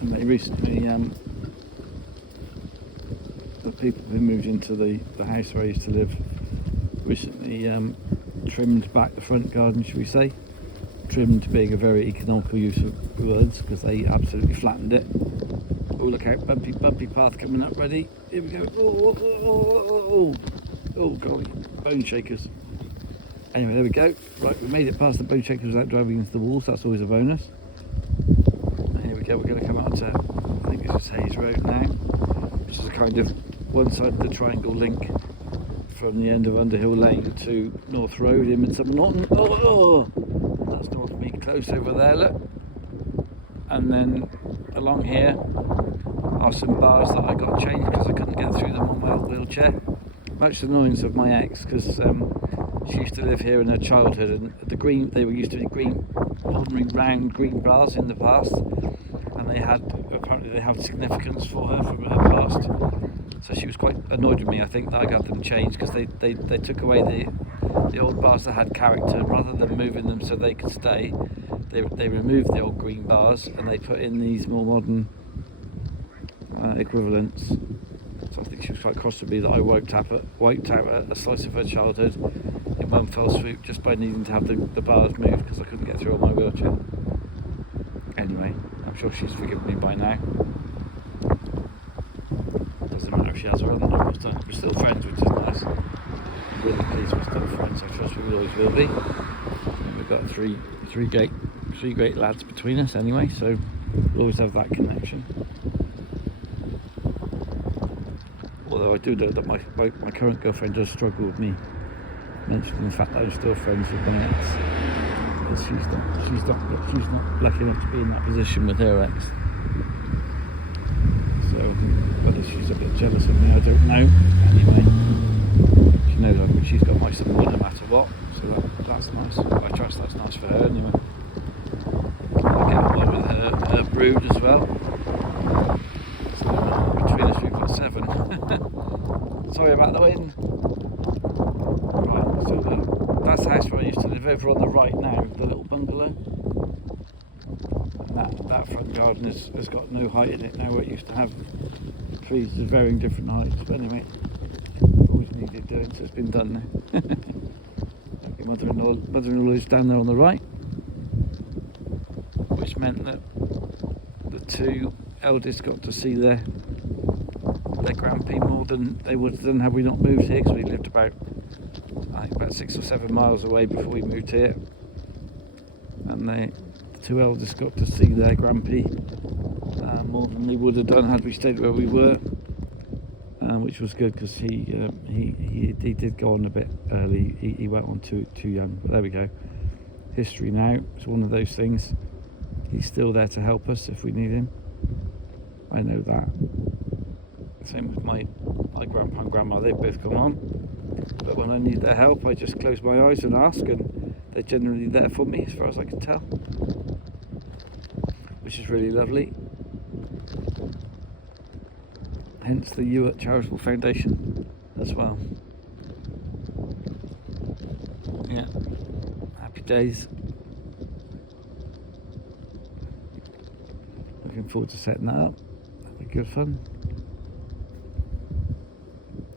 And they recently, the people who moved into the house where I used to live recently trimmed back the front garden, should we say. Trimmed being a very economical use of words, because they absolutely flattened it. Oh, look out, bumpy path coming up, ready? Here we go. Oh, golly, bone shakers. Anyway, there we go. Right, we made it past the bone shakers without driving into the walls. That's always a bonus. And here we go, we're going to come out to, I think this is Hayes Road now, which is a kind of one side of the triangle link from the end of Underhill Lane to North Road in Midsummer Norton. Oh! That's North Mead Close over there, look. And then along here are some bars that I got changed because I couldn't get through them on my old wheelchair. Much to the annoyance of my ex, because she used to live here in her childhood, and they used to be ordinary round green bars in the past, and apparently they had significance for her from her past. So she was quite annoyed with me, I think, that I got them changed, because they took away the old bars that had character. Rather than moving them so they could stay, they removed the old green bars and they put in these more modern equivalents. So I think she was quite cross with me that I wiped out a slice of her childhood in one fell swoop just by needing to have the bars moved because I couldn't get through on my wheelchair. Anyway, I'm sure she's forgiven me by now. Doesn't matter if she has or hasn't. We're still friends, which is nice. I'm really pleased we're still friends. I trust we always will be. And we've got three great lads between us anyway, so we'll always have that connection. Although I do know that my current girlfriend does struggle with me mentioning the fact that I'm still friends with my ex. But she's not lucky enough to be in that position with her ex. So whether she's a bit jealous of me, I don't know. Anyway, she knows she's got my support no matter what. So that's nice. I trust that's nice for her anyway. that's the house where I used to live. Over on the right now, the little bungalow. And that front garden has got no height in it now, where it used to have trees of varying different heights. But anyway, always needed doing, so it's been done now. Your mother-in-law is down there on the right, which meant that the two eldest got to see their grandpa more than they would have done had we not moved here, because we lived about 6 or 7 miles away before we moved here, and the two eldest got to see their grandpa more than we would have done had we stayed where we were, which was good, because he did go on a bit early. He went on too young, but there we go. History now. It's one of those things. He's still there to help us if we need him. I know that. Same with my grandpa and grandma. They've both gone on, but when I need their help, I just close my eyes and ask, and they're generally there for me, as far as I can tell, which is really lovely. Hence the Ewart Charitable Foundation as well. Yeah, happy days. Looking forward to setting that up. That'll be good fun.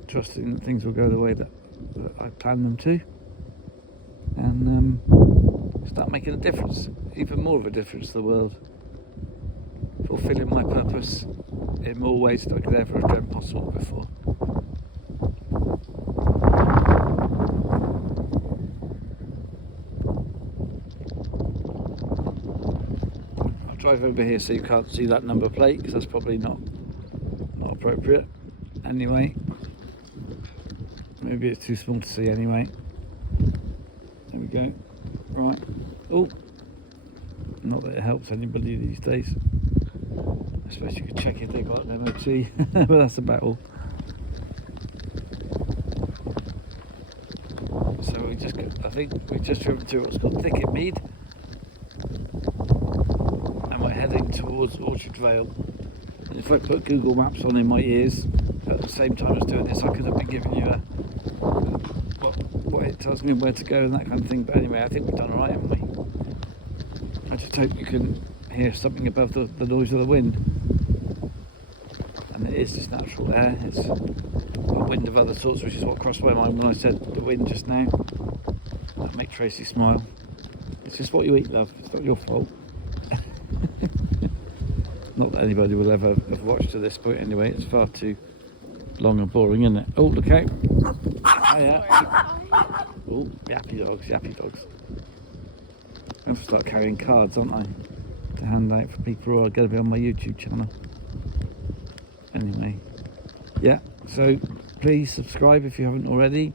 Trusting that things will go the way that I plan them to, and start making a difference, even more of a difference to the world, fulfilling my purpose in more ways than I could ever have dreamt possible before. I'll drive over here so you can't see that number plate, because that's probably not appropriate. Anyway, maybe it's too small to see anyway. There we go. Right. Oh, not that it helps anybody these days. I suppose you could check if they got an MOT, but that's about all. So I think we just driven to what's called Thicket Mead, and we're heading towards Orchard Vale. And if I put Google Maps on in my ears at the same time as doing this, I could have been giving you what it tells me where to go and that kind of thing. But anyway, I think we've done alright, haven't we? I just hope you can hear something above the noise of the wind. And it is just natural air. It's a wind of other sorts, which is what crossed my mind when I said the wind just now. That'll make Tracy smile. It's just what you eat, love. It's not your fault. Not that anybody will ever have watched to this point anyway. It's far too long and boring, isn't it? Oh, look out. Oh, yeah. Oh, yappy dogs. I have to start carrying cards, aren't I? To hand out for people who are going to be on my YouTube channel. Anyway, yeah, so please subscribe if you haven't already.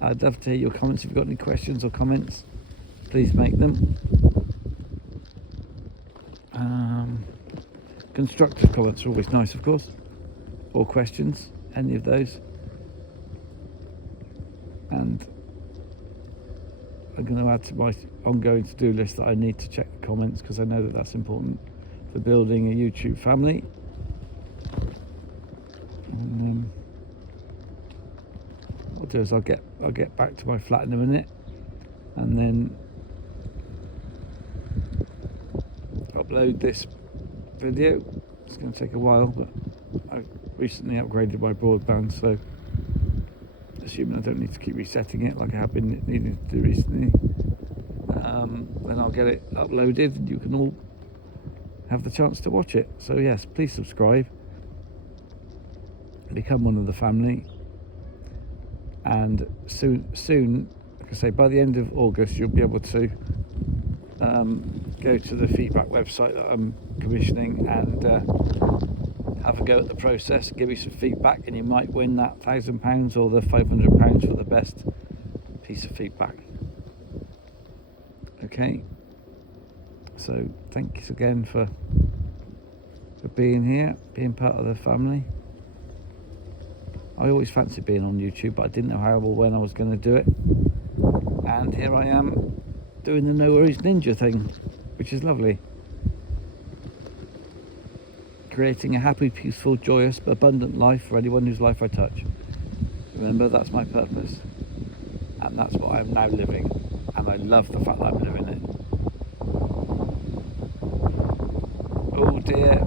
I'd love to hear your comments. If you've got any questions or comments, please make them. Constructive comments are always nice, of course, or questions, any of those. And I'm going to add to my ongoing to-do list that I need to check the comments, because I know that that's important for building a YouTube family. And what I'll do is I'll get back to my flat in a minute, and then upload this video. It's going to take a while, but I recently upgraded my broadband, so assuming I don't need to keep resetting it like I have been needing to do recently, then I'll get it uploaded and you can all have the chance to watch it. So yes, please subscribe, become one of the family, and soon, like I say, by the end of August you'll be able to go to the feedback website that I'm commissioning and have a go at the process, give you some feedback, and you might win that £1,000 or the £500 for the best piece of feedback. Okay, so thanks again for being here, being part of the family. I always fancied being on YouTube, but I didn't know how or when I was going to do it, and here I am doing the No Worries Ninja thing, which is lovely. Creating a happy, peaceful, joyous, abundant life for anyone whose life I touch. Remember, that's my purpose. and that's what I'm now living, and I love the fact that I'm living it. Oh dear,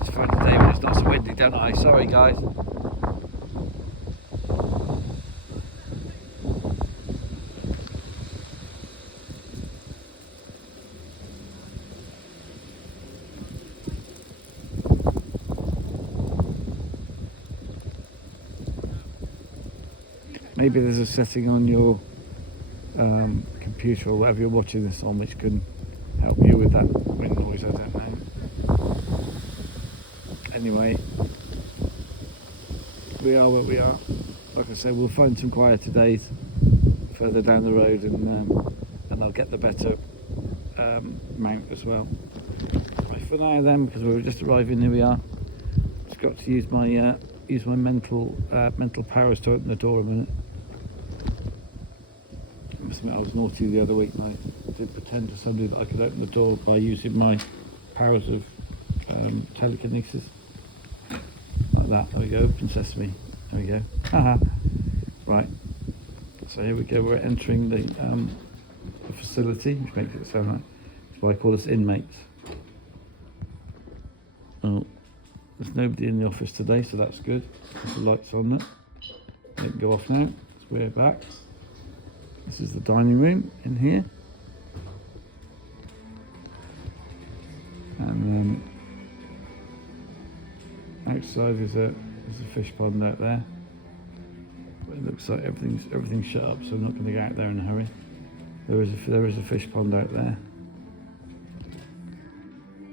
it's fun today when it's not so windy, don't I? Sorry guys. Maybe there's a setting on your computer or whatever you're watching this on which can help you with that wind noise, I don't know. Anyway, we are where we are. Like I said, we'll find some quieter days further down the road, and I'll get the better mount as well. Right, for now then, because we were just arriving, here we are. Just got to use my mental powers to open the door a minute. I must admit, I was naughty the other week and I did pretend to somebody that I could open the door by using my powers of telekinesis. Like that, there we go, open sesame, there we go. Haha. Right, so here we go, we're entering the facility, which makes it sound like, that's why I call us inmates. Oh, there's nobody in the office today, so that's good. There's the lights on there. They can go off now, so we're back. This is the dining room in here. And outside is a fish pond out there. But it looks like everything's shut up, so I'm not going to go out there in a hurry. There is a fish pond out there.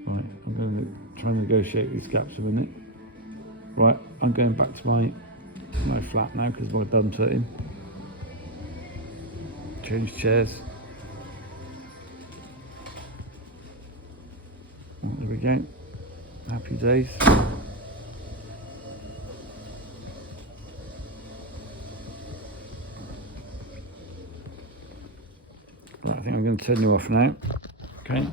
Right, I'm going to try and negotiate these gaps a minute. Right, I'm going back to my flat now because my bum's hurting. Change chairs. Oh, there we go. Happy days. Right, I think I'm going to turn you off now. Okay.